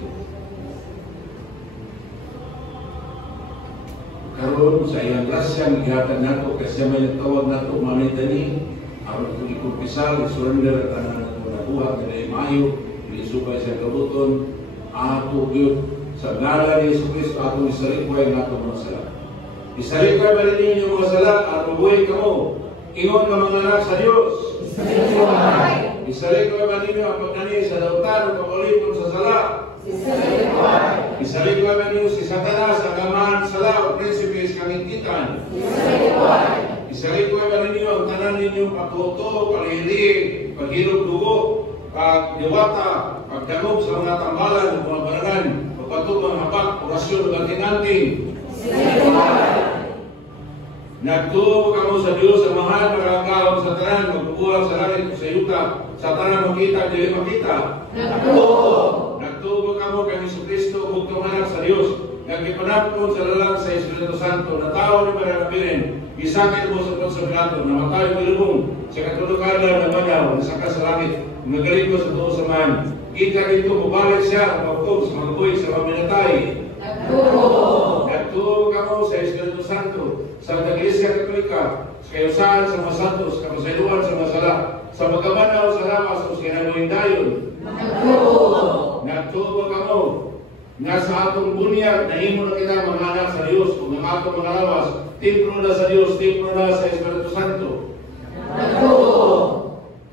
Karon sa iyang grasyang ihatag nato kasi may nagtawag nato manitani aron kung ikumpisal, surrender at tanan nato nabuhat na maayo, ilisubay sa kabuton, ato gyud sa ngalan ni Hesus Kristo atong isalikway nato mga sala. Isalikway ba ninyo mga sala aron buhay kamo ingon nga mga anak sa Dios. Isalikway ba ninyo ang pagdani sa dautan o pag-ulipon sa sala? Isalikway ba ninyo si Satanas ang amahan sa lao, prinsipe sa kamintitan? Isalikway ba ninyo ang tanan ninyo pagtuto, palihili, paghilog dugo, pagdiwata, pagdamog sa mga tambalan, mga barangan, pagpatuto ng habak, orasyon, gantinanting? Nagtuo kamo sa Diyos ang mahal pagkakawag sa tanan, magbubuhag sa langit sa yuta, sa tanan makita, dili makita? Nagtuo kamo kay Hesus Kristo ug tumanak sa Dios, naggipanapon sa lalang sa Espiritu Santo, na tao ni Maragapirin, gisakit mo sa Poncio Pilato, namatay mo ilubong, sa katulugan na manaw, nasaka sa langit, nagaling ko sa tuo sa man. Kita dito, mabalik siya, mabukog sa mga buhay sa maminatay. Nagtuo kamo sa Espiritu Santo, sa Iglesia Katolika, sa kayusahan sa mga santos, kamasayluan sa mga sala, sa pagkamanaw sa lawas o sa kinabuhin dayon. Nagtuo kamo nga sa atong bunyag na himo na kita mga anak sa Diyos o ng atong mga lawas, templo na sa Diyos, templo na sa Espiritu Santo.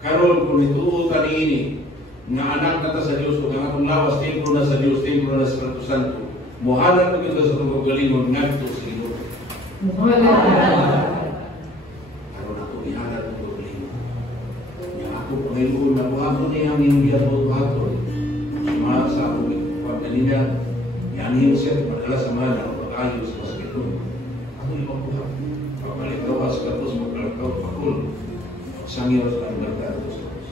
Karon kung ituo ka niini nga anak na ta sa Diyos o ng atong lawas, templo na sa Diyos, templo na sa Espiritu Santo. Muhanan mo kita sa itong pagalingon ngadto sa Ginoo. Karon ako ihanan mo pagalingon. Nga ako Panginoon na buhaton niya ang iyong giyabot buhaton. Suma sa akong pagkanina, yanhin siya padala sa mana o pag-ayos sa sakitun. Ako yung pagbuhat. Pagbalitaw sa katos, magbalitaw, pakul. Pagsangyaw sa pagbalitaw sa katos.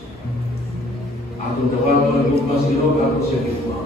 Atong dawagan ang lupas Ginoo, ako siya gituwa.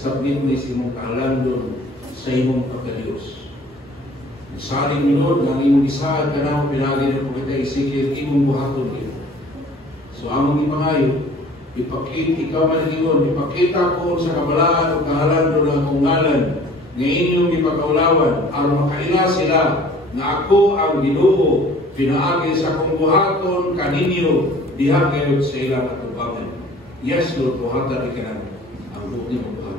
Sabit ni sa imong kahalandon sa imong pagka-Diyos. Saling minod ng imong isahan ka na pinagi na po kita isikil imong buhaton kayo. So among ipangayo, ikaw managingon, ipakita ko sa kabalaan o kahalandon ng akong ngalan nga inyong ipakaulawan aron makaila sila na ako ang Ginoo pinaagi sa akong buhaton kaninyo diha kayo sa ilang atubangan. Yes, Lord, buhatan ka na ang buti mong buhaton.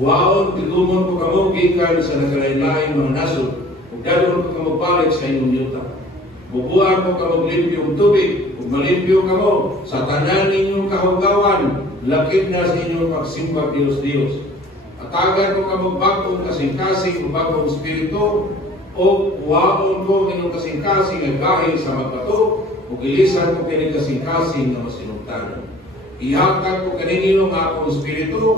Waon, tigumon ko kamo gikan sa nagalain-lain mga nasod ug dadon ko kamo balik sa inyong yuta. Bubuan ko kamo limpyong tubig ug malimpyo kamo sa tanan ninyong kahugawan lakip na sa inyong pagsimba Dios. Atagan ko kamo bagong kasing-kasing o bagong espiritu o waon ko inyong kasing-kasing ang gahil sa magbato o ilisan ko kining kasing-kasing na masinugtanon. Ihatag ko kaninyo nga akong espiritu o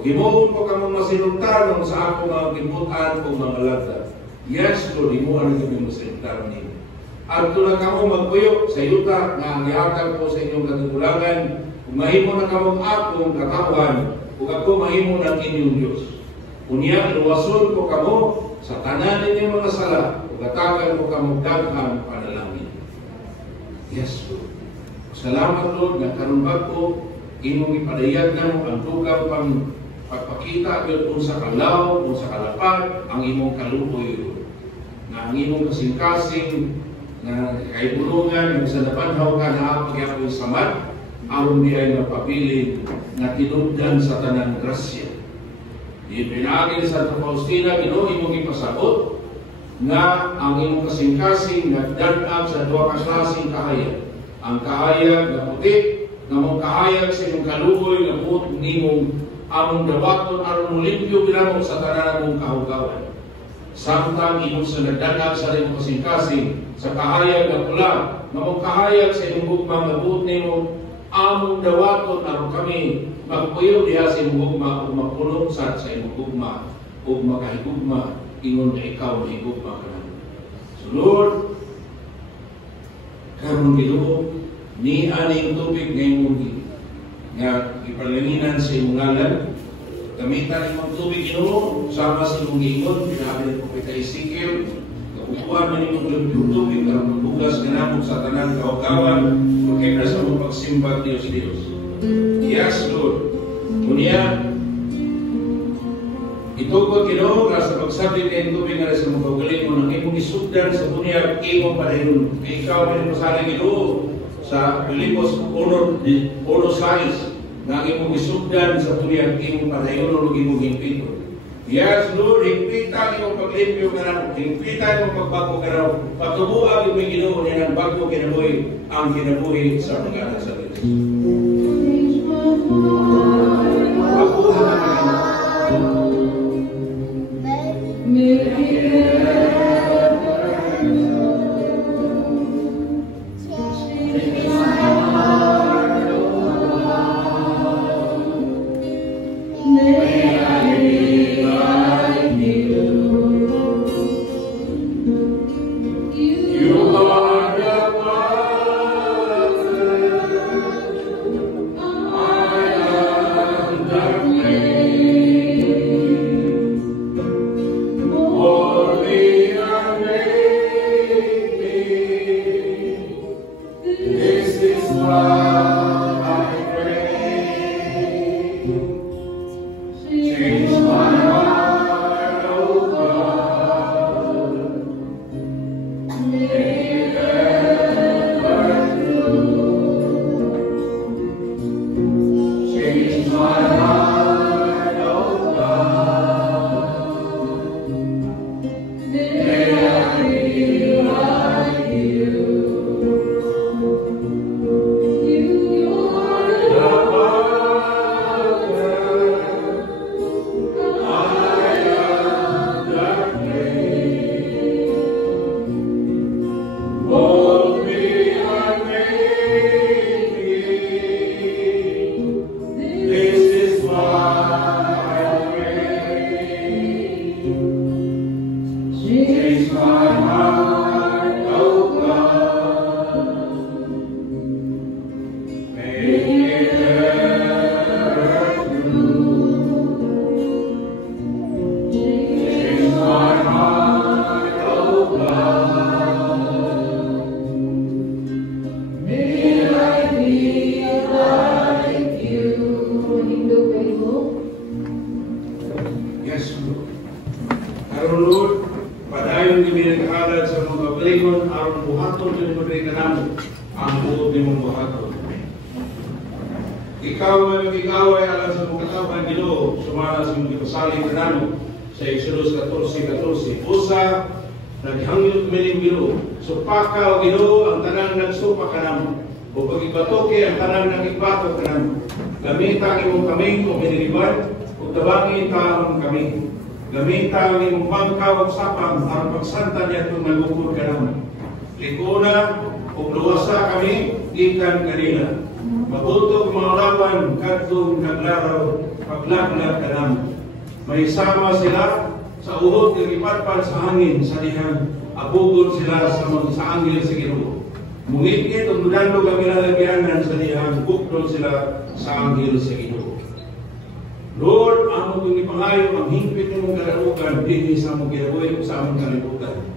himuon ko kamo masinugtanon sa akong mga gibutan o mga lagda. Yes, Lord, himuon ang kami masinugtanon ninyo. At doon na kamo magpuyo sa yuta nga ang ihatag ko sa inyong katigulangan kung mahimo na kamo akong katawan kung ako mahimo ng inyong Diyos. Unya, luwason ko kamo sa tanan ninyong mga sala kung atagan ko kamo daghang panalangin. Yes, Lord. Salamat, Lord, nga karon bago imong ipadayag na mo ang tugang pagpakita kung sa kalaw, kung sa kalapad, ang imong kaluoy, Lord. Na ang imong kasing-kasing na kaibulungan, sa napanhaw ka na ako yung samad, aron di ay mapapiling na tinugdan sa tanang grasya. Ipinagin sa Santa Faustina, Ginoo imong ipasabot nga ang imong kasing-kasing nagdanag sa duha ka klaseng kahayag. Ang kahayag na puti, nga mong kahayag sa imong kaluoy na buot nimong among dawaton aron limpyo ginamong sa tanan mong kahugawan. Samtang imong sa nagdanag sa imong kasing-kasing sa kahayag na pula, nga mong kahayag sa imong gugma nga buot nimong among dawaton aron kami magpuyo diha sa imong gugma o magpulong sa imong gugma o makahigugma ingon na ikaw na higugma ka namin. So Lord, karon Ginoo, ni aning tubig nga imong nga ipalanginan sa imong ngalan, gamitan imong tubig Ginoo sama sa imong giingon, pinabi ko kita Ezekiel, kapukuan man imong tubig aron magbugas ganamong sa tanan kaugawan kay na sa mong pagsimba Dios. Yes, Lord. Kunya, itugod Ginoo nga sa pagsabit ng tubig nga sa mga kaugaling mo nang imong isugdan sa bunyag imong padayon. Ikaw ay masalig Ginoo sa Pilipos 1:6 nga imong isugdan sa bunyag imong padayon ug imong hingpito. Yes, Lord, hingpitan imong paglimpyo nga namo, hingpitan imong pagbago nga namo, patubuan imong Ginoo niya ng bago kinabuhi ang kinabuhi sa mga anak sa Diyos. Yes, Lord. Aron Lord, padayon kami nagkaalad sa mga kabalingon, aron buhaton kami magkita namin ang buod ni mong buhaton. Ikaw ay mag-igaway alam sa mga katawan, Ginoo, sumala sa mga kasaling na namin sa Exodus 14:14. Usa, naghangyo kami ng Ginoo. Supakaw, Ginoo, ang tanang nagsupa ka namin. O pag-ibatoke, ang tanang nag-ibato ka namin. Gamita ang imong kaming o miniliban, o tabangin taong kami. Gamita ang imong bangkaw o sapang, ang pagsanta niya itong nagukod ka namin. Likuna, o luwasa kami, ikan kanila. Matutog mga laban, kadtong naglaraw, paglaglag ka namin. May sama sila sa uhod ng ipatpan sa hangin, sa dihang, abugod sila sa anghel sa Ginoo. Mungit-ngit o mudando kami lalagyanan sa dihang, bukdol sila sa anghel sa Ginoo. Lord, amo kong ipangayo ang hingpit ng kalibutan, hindi sa mong ginabuhin o sa among kalibutan.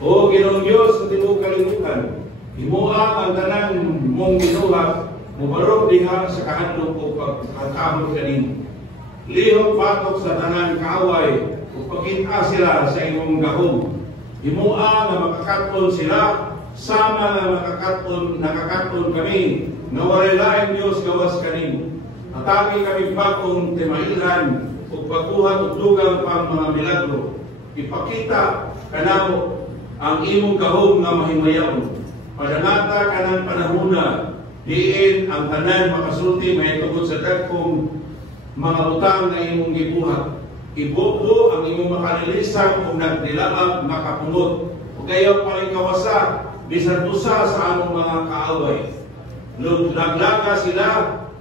O Ginoong Diyos sa tibuok kalibutan, himuang ang tanang mong ginuhat, mubarog diha sa kahadlok o pagkakahod kanino. Lihok patok sa tanan kaaway o pagkita sila sa imong gahom. Himuang na makakaton sila, sama na nakakaton kami, na walay laing Diyos gawas kanino. Atagi kami bagong timailan o pagkuhan o dugang pang mga milagro. Ipakita kanamo ang imong gahom nga mahimayaon. Padanata kanang panahuna, diin ang tanan makasulti may tungod sa dagkong mga utang na imong gibuhat. Ibubo ang imong makalilisan kung nagdilaang makapunod. O kayo palingkawasa, bisan usa sa among mga kaaway. Naglaga sila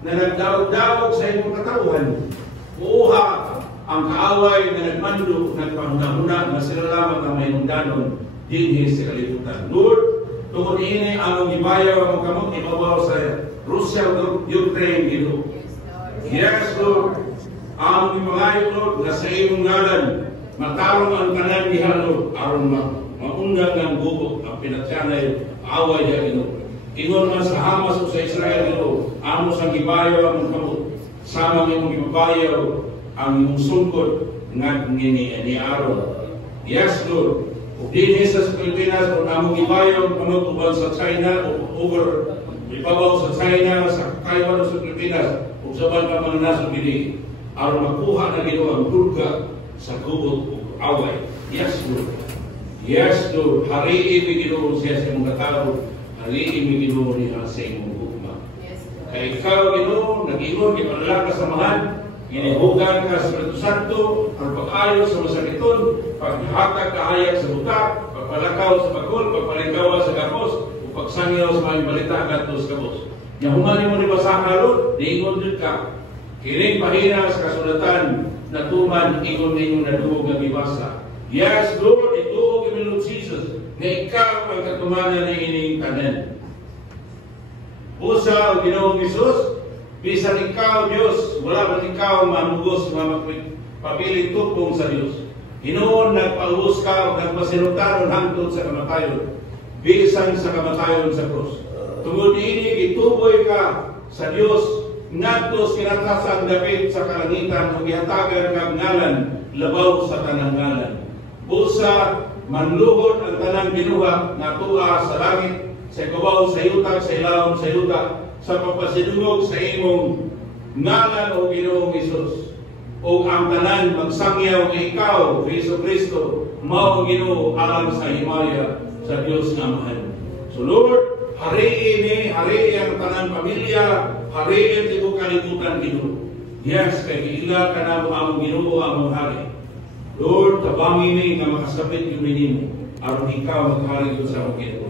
na nagdaog-daog sa imong katauhan. Uuha ang kaaway na nagmando, nagpanghuna na sila lamang ang may mundanon dinhi sa kalibutan. Lord, tungod ini among ibayaw ang kamot ibabaw sa Russia ug Ukraine Ginoo. Yes, Lord. Among ipangayo, Lord, na sa imong ngalan matarong ang tanan diha, Lord, aron maundag ang gubok ang pinatyanay away diha, Ginoo. Ingon man sa Hamas o sa Israel, Ginoo, amo sang gibayaw ang kamot, sama imong gibabayaw ang imong sungkod nga ni Aaron. Yes, Lord. Ug dinhi sa Pilipinas, kung among gibayaw kamot uban sa China o over ibabaw sa China, sa Taiwan o sa Pilipinas, ug sa bang mga nasod gini, aron makuha na Ginoo ang durga sa gubot o away. Yes, Lord. Yes, Lord. Hariin mi Ginoo siya sa imong katao. Hariin mi Ginoo niya sa imong hukma. Kay ikaw, Ginoo, nag-ingon, ipanala ka samahan, inihugan ka sa Espiritu Santo, ang pag-ayo sa masakiton, paghatag kahayag sa buta, pagpalakaw sa bagol, pagpalingawa sa gapos, o pagsangyaw sa mga balita agat sa gapos. Yahuman mo ni Basaha, Lord, niingon din ka. Kining pahina sa kasulatan na tuman, ingon ninyo na duog na bibasa. Yes, Lord, ituog kami, Lord Jesus, na ikaw ang katumanan ng ining tanan. Usa o Ginoong Hesus, bisan ikaw, Diyos, wala man ikaw mamugos nga magpapiling tupong sa Diyos. Hinoon nagpaubos ka o nagpasinutaron hangtod sa kamatayon, bisan sa kamatayon sa krus. Tungod ini, ituboy ka sa Diyos, ngadtos kinatasan David sa kalangitan, o gihatagan kag ngalan, labaw sa tanang ngalan. Usa, manluhod ang tanang binuha na tuwa sa langit, sa kabaw sa yuta, sa ilawom sa yuta, sa papasidungog sa imong ngalan o Ginoong Hesus. O ang tanan magsangyaw nga ikaw, Jesu Kristo, mao Ginoo alang sa himaya sa Dios nga mahal. So Lord, hariin ang tanang pamilya, hariin tibuok kalibutan Ginoo. Yes, kay ila ka na among Ginoo among hari. Lord, tabangin ni nga makasabit yung minimo, aron ikaw maghari sa among Ginoo.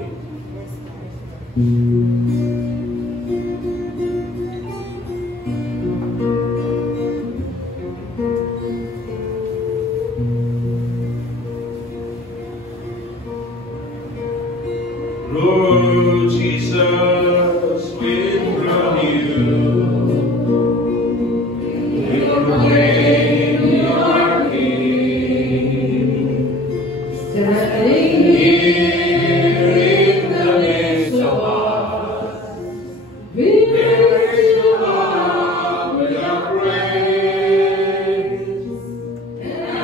Lord Jesus, we crown you. We proclaim you are King. Standing here in the midst of us, we raise you up with our praise. And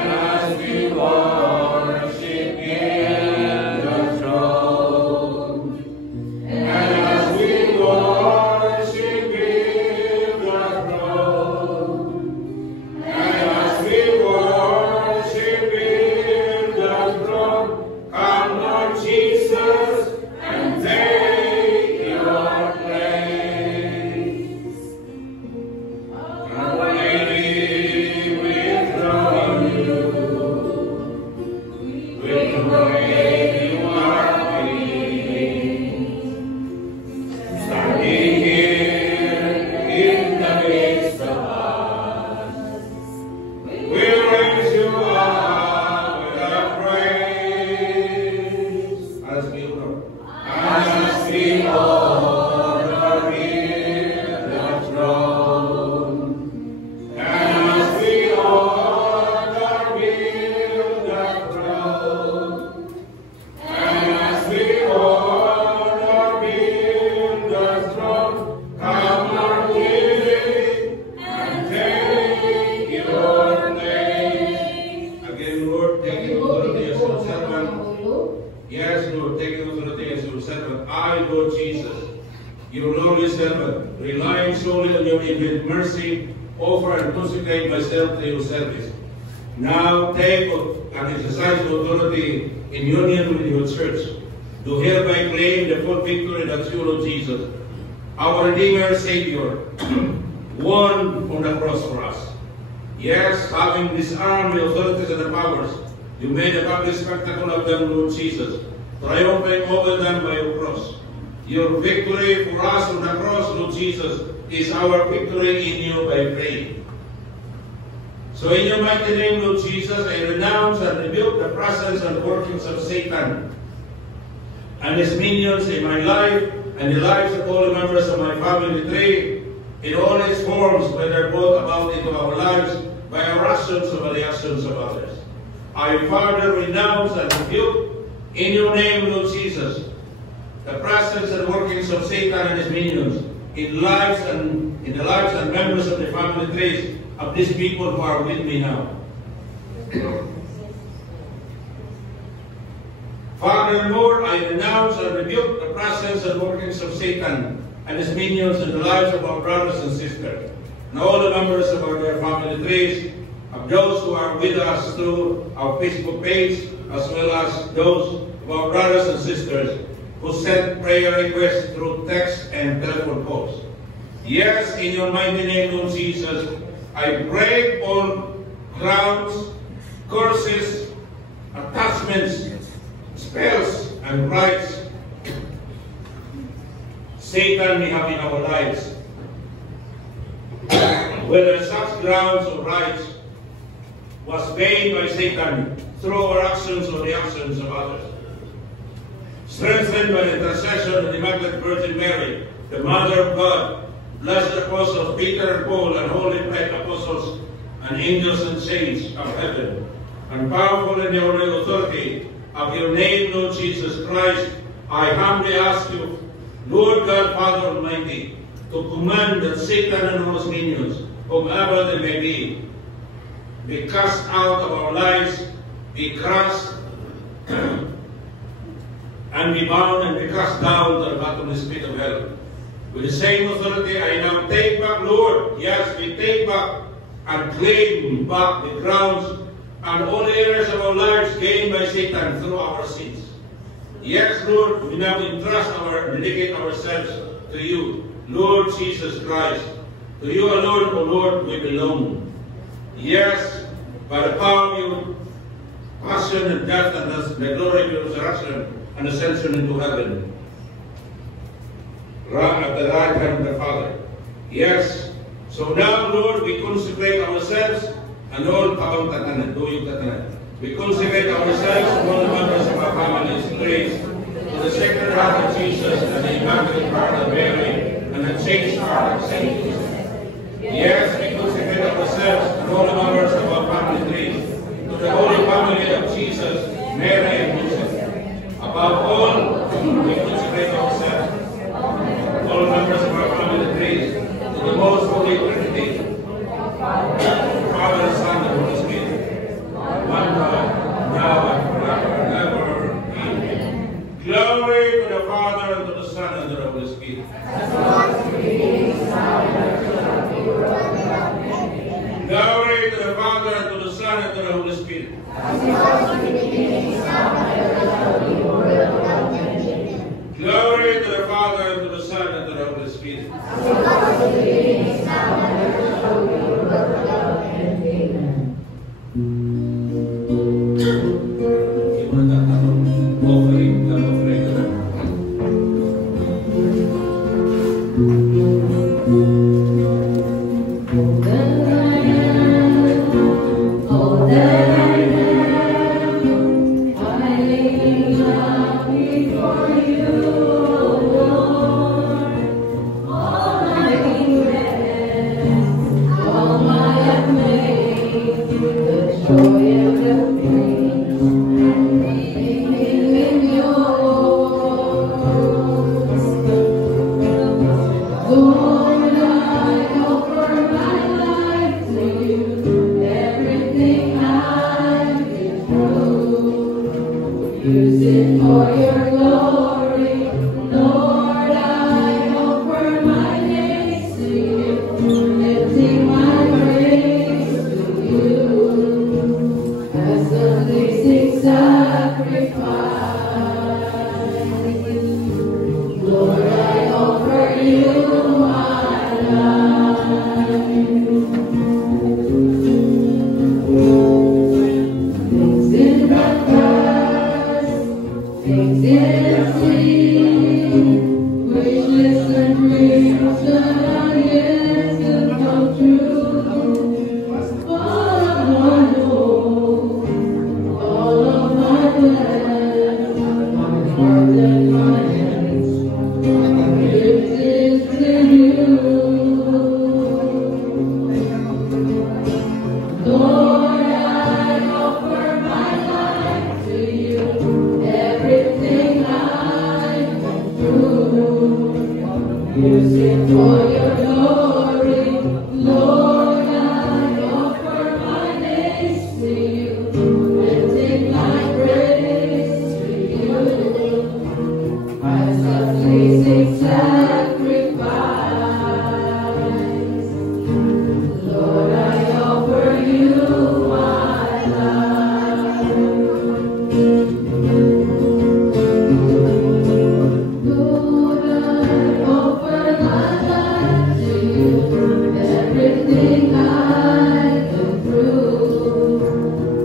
holy servant, relying solely on your infinite mercy, offer and consecrate myself to your service. Now take and exercise authority in union with your church, to hereby claim the full victory that's you, Lord Jesus, our Redeemer, Savior, won on the cross for us. Yes, having disarmed the authorities and the powers, you made a public spectacle of them, Lord Jesus, triumphing over them by your cross. Your victory for us on the cross, Lord Jesus, is our victory in you by faith. So in your mighty name, Lord Jesus, I renounce and rebuke the presence and workings of Satan and his minions in my life and the lives of all the members of my family tree, in all its forms, whether brought about into our lives by our actions or by the actions of others. I further renounce and rebuke in your name, Lord Jesus, the presence and workings of Satan and his minions in the lives and members of the family trees of these people who are with me now. Furthermore, I renounce and rebuke the presence and workings of Satan and his minions in the lives of our brothers and sisters, and all the members of our family trees, of those who are with us through our Facebook page, as well as those of our brothers and sisters who sent prayer requests through text and telephone calls. Yes, in your mighty name, Lord Jesus, I break all crowns, curses, attachments, spells, and rights Satan may have in our lives, whether such grounds or rights was paid by Satan through our actions or the actions of others. Strengthened by the intercession of the Immaculate Virgin Mary, the Mother of God, blessed apostles Peter and Paul, and holy apostles and angels and saints of heaven, and powerful in the holy authority of your name, Lord Jesus Christ, I humbly ask you, Lord God, Father Almighty, to command that Satan and all his minions, whomever they may be cast out of our lives, be crushed, and be bound and be cast down to the bottomless pit of hell. With the same authority, I now take back, Lord, yes, we take back and claim back the grounds and all the areas of our lives gained by Satan through our sins. Yes, Lord, we now dedicate ourselves to you, Lord Jesus Christ. To you alone, O Lord, we belong. Yes, by the power of your passion and death and the glory of your resurrection and ascension into heaven, at the right hand of the Father. Yes, so now, Lord, we consecrate ourselves and all tabang tatanan, tuyog tatanan. We consecrate ourselves and all the members of our families, praise to the Sacred Heart of Jesus and the Immaculate Heart of Mary and the chaste heart of Saint Joseph. Yes, we consecrate ourselves and all the members of our family tree to the Holy Family of Jesus, Mary, and Joseph. Above all, we consecrate ourselves, all members of our family tree, to the Most Holy Trinity, Father, Son, and Holy Spirit, one God, now and forever. Amen. Glory to the Father, and to the Son, and to the Holy Spirit. Glory to the Father, and to the Son, and to the Holy Spirit. Glory to the Father, and to the Son, and to the Holy Spirit. Use it for your glory, Lord, I offer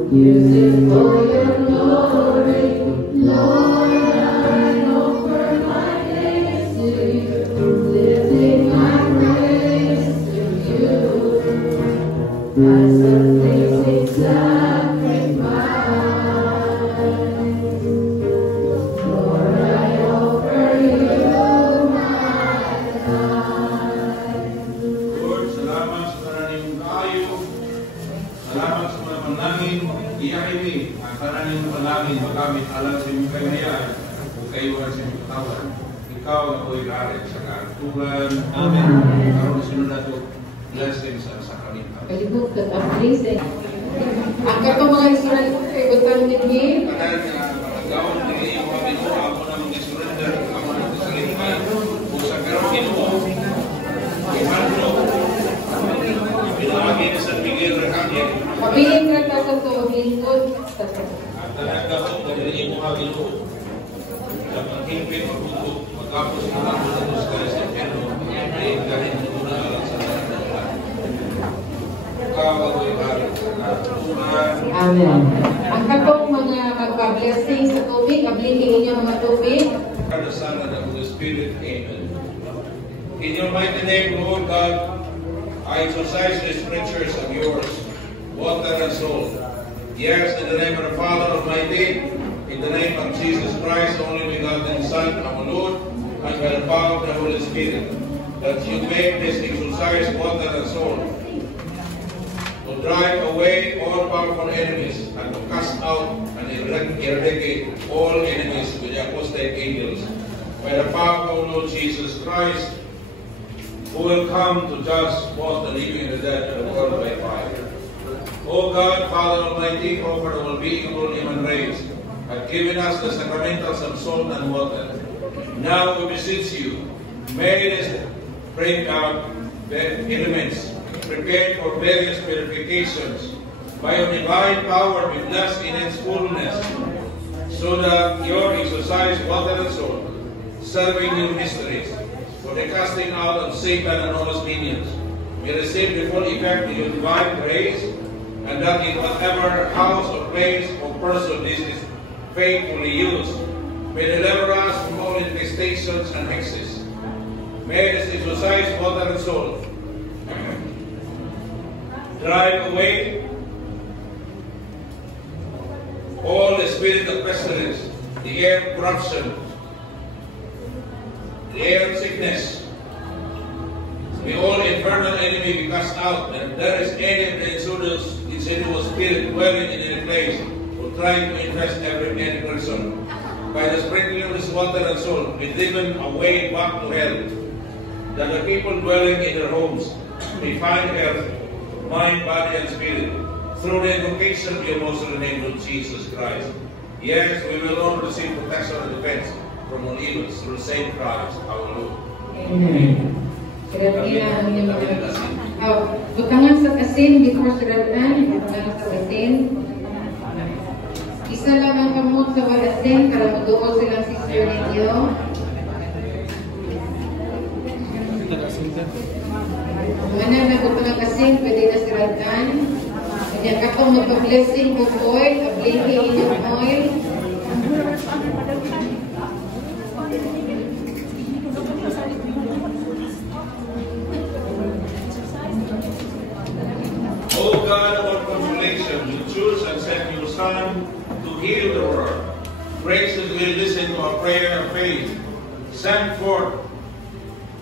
Use it for your glory, Lord. I offer my days to you, lifting my praise to you as a pleasing sacrifice. Lord, I offer you my life. Lord, salamat sa kananing kayo. Salamat sa mga panangin. Iyakin ang kananing panangin magamit alam sa inyong kayayaan o kayuhan sa inyong katawan. Ikaw na ko'y garit sa kaartugan. Amen. Karoon sunod na ito. Blessings sa sakramento. Palibot ka ang blessing. Ang katong mga Israel ko kay Butang Nidhi. Kanan gawon dili mo kami mo ako na mag-surrender ako na sa liman o sa karon Ginoo. Imanlo. Pinamagi na San Miguel Arcangel. Pabiling ka ka sa tuhingkod. At talaga ko dili mo kami Ginoo. Dapat hingpit magbuto magkapos na lang sa Diyos sa Pedro. Ay kahit mo na alam sa lahat. Ikaw ako'y galit sa kaartugan. Amen. Ang katong mga magpa-blessing sa tubig, ablihin ninyo mga tubig. The Son and of the Spirit. Amen. In your mighty name, Lord God, I exercise the scriptures of yours, water and soul. Yes, in the name of the Father Almighty, in the name of Jesus Christ, only begotten Son, our Lord, and by the power of the Holy Spirit, that you make this exercise water and soul, to drive away all powerful enemies, and to cast out and eradicate all enemies with the apostate angels, by the power of Lord Jesus Christ, who will come to judge both the living and the dead and the world by fire. O God, Father Almighty, over the well-being of all human race, have given us the sacramentals of salt and water. Now we beseech you, may this bring out the elements prepared for various purifications by your divine power be blessed in its fullness, so that your exercise water and soul, serving your mysteries, for the casting out of Satan and all his minions, may receive the full effect of your divine grace, and that in whatever house or place or person this is faithfully used, may deliver us from all infestations and hexes. May this exercise water and soul drive away all the spirit of pestilence, the air of corruption, the air of sickness. May all infernal enemy be cast out, and there is any of the insidious spirit dwelling in any place, or trying to infest every person. By the sprinkling of this water and soul, be driven away back to hell, that the people dwelling in their homes may find health, mind, body, and spirit, through the invocation of your most holy name, Lord Jesus Christ. Yes, we will all receive protection and defense from all evils through the same Christ, our Lord. Amen. Butangan sa kasin before siratan, butangan sa kasin. Isa lang ang kamot sa walasin para maduol silang sister ninyo. Mana na butangan kasin, pwede na siratan. Kaya katong magpa-blessing of oil, ablihin inyong oil. O God of all consolation, you choose and send your Son to heal the world. Graciously listen to our prayer of faith. Send forth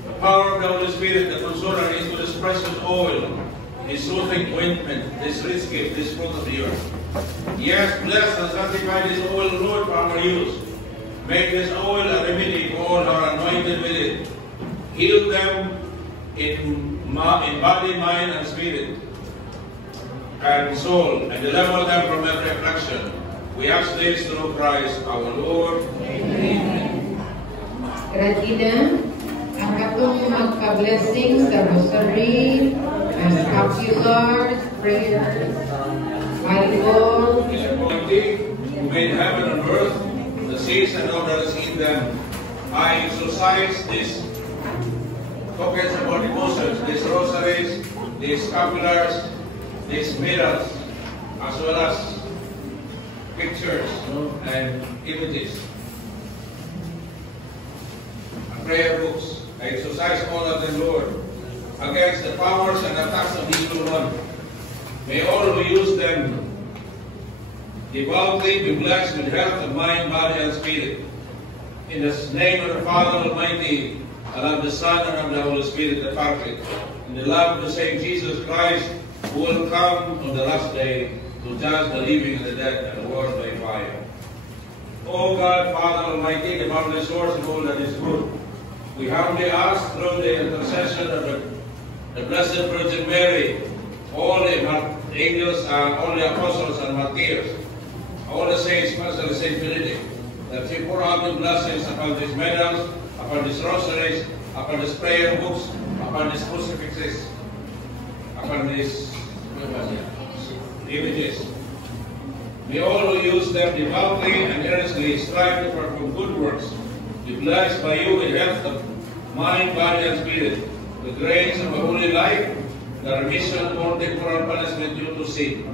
the power of the Holy Spirit, the Consoler, into this precious oil, this soothing ointment, this rich gift, this fruit of the earth. Yes, bless and sanctify this oil, Lord, for our use. Make this oil a remedy for all who are anointed with it. Heal them in body, mind, and spirit, and soul, and deliver them from every affliction. We ask this through Christ our Lord. Amen. Gratida, ang katong magka-blessing sa rosary, and scapulars, prayers, Bible. Who made heaven and earth, the seas and all that is in them. I exercise these tokens of our devotions, these rosaries, these scapulars, these mirrors, as well as pictures, and images. Prayer books. I exercise all of them, Lord, against the powers and attacks of the evil one. May all who use them devoutly be blessed with health of mind, body, and spirit. In the name of the Father Almighty, and of the Son, and of the Holy Spirit, the Father, in the love of the same Jesus Christ, who will come on the last day to judge the living and the dead and the world by fire. O God, Father Almighty, the boundless source of all that is good, we humbly ask through the intercession of the Blessed Virgin Mary, all the angels, all the apostles and martyrs, all the saints, especially Saint Benedict, that you pour out your blessings upon these medals, upon these rosaries, upon these prayer books, upon these crucifixes, upon these images. May all who use them devoutly and earnestly strive to perform good works, be blessed by you with health of mind, body, and spirit, the grace of a holy life, the remission of all temporal punishment due to sin.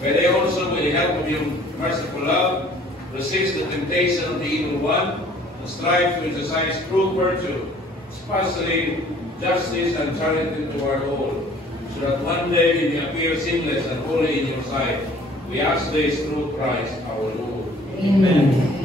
May they also, with the help of your merciful love, resist the temptation of the evil one, and strive to exercise true virtue, especially justice and charity toward all, so that one day we may appear sinless and holy in your sight. We ask this through Christ our Lord. Amen.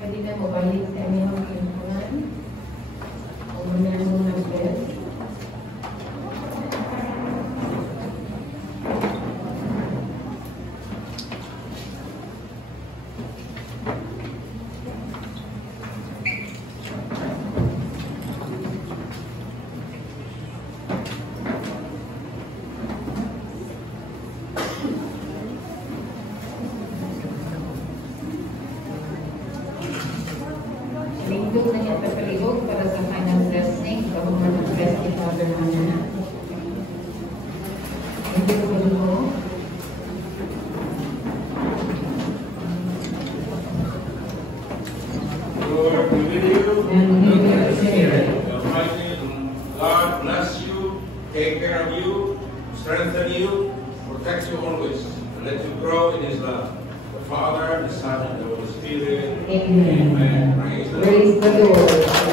Pwede na mabalik sa inyong pintuan. Umunan muna bell. Linggo na niya papalihog para sa kanyang blessing. Kapaman ng bless ni Father Mana. Hindi ko mo. Lord, we with you. And with your spirit. Almighty God bless you, take care of you, strengthen you, protect you always, and let you grow in His love. The Father, the Son, and the Holy Spirit. Amen. Amen. Praise the Lord.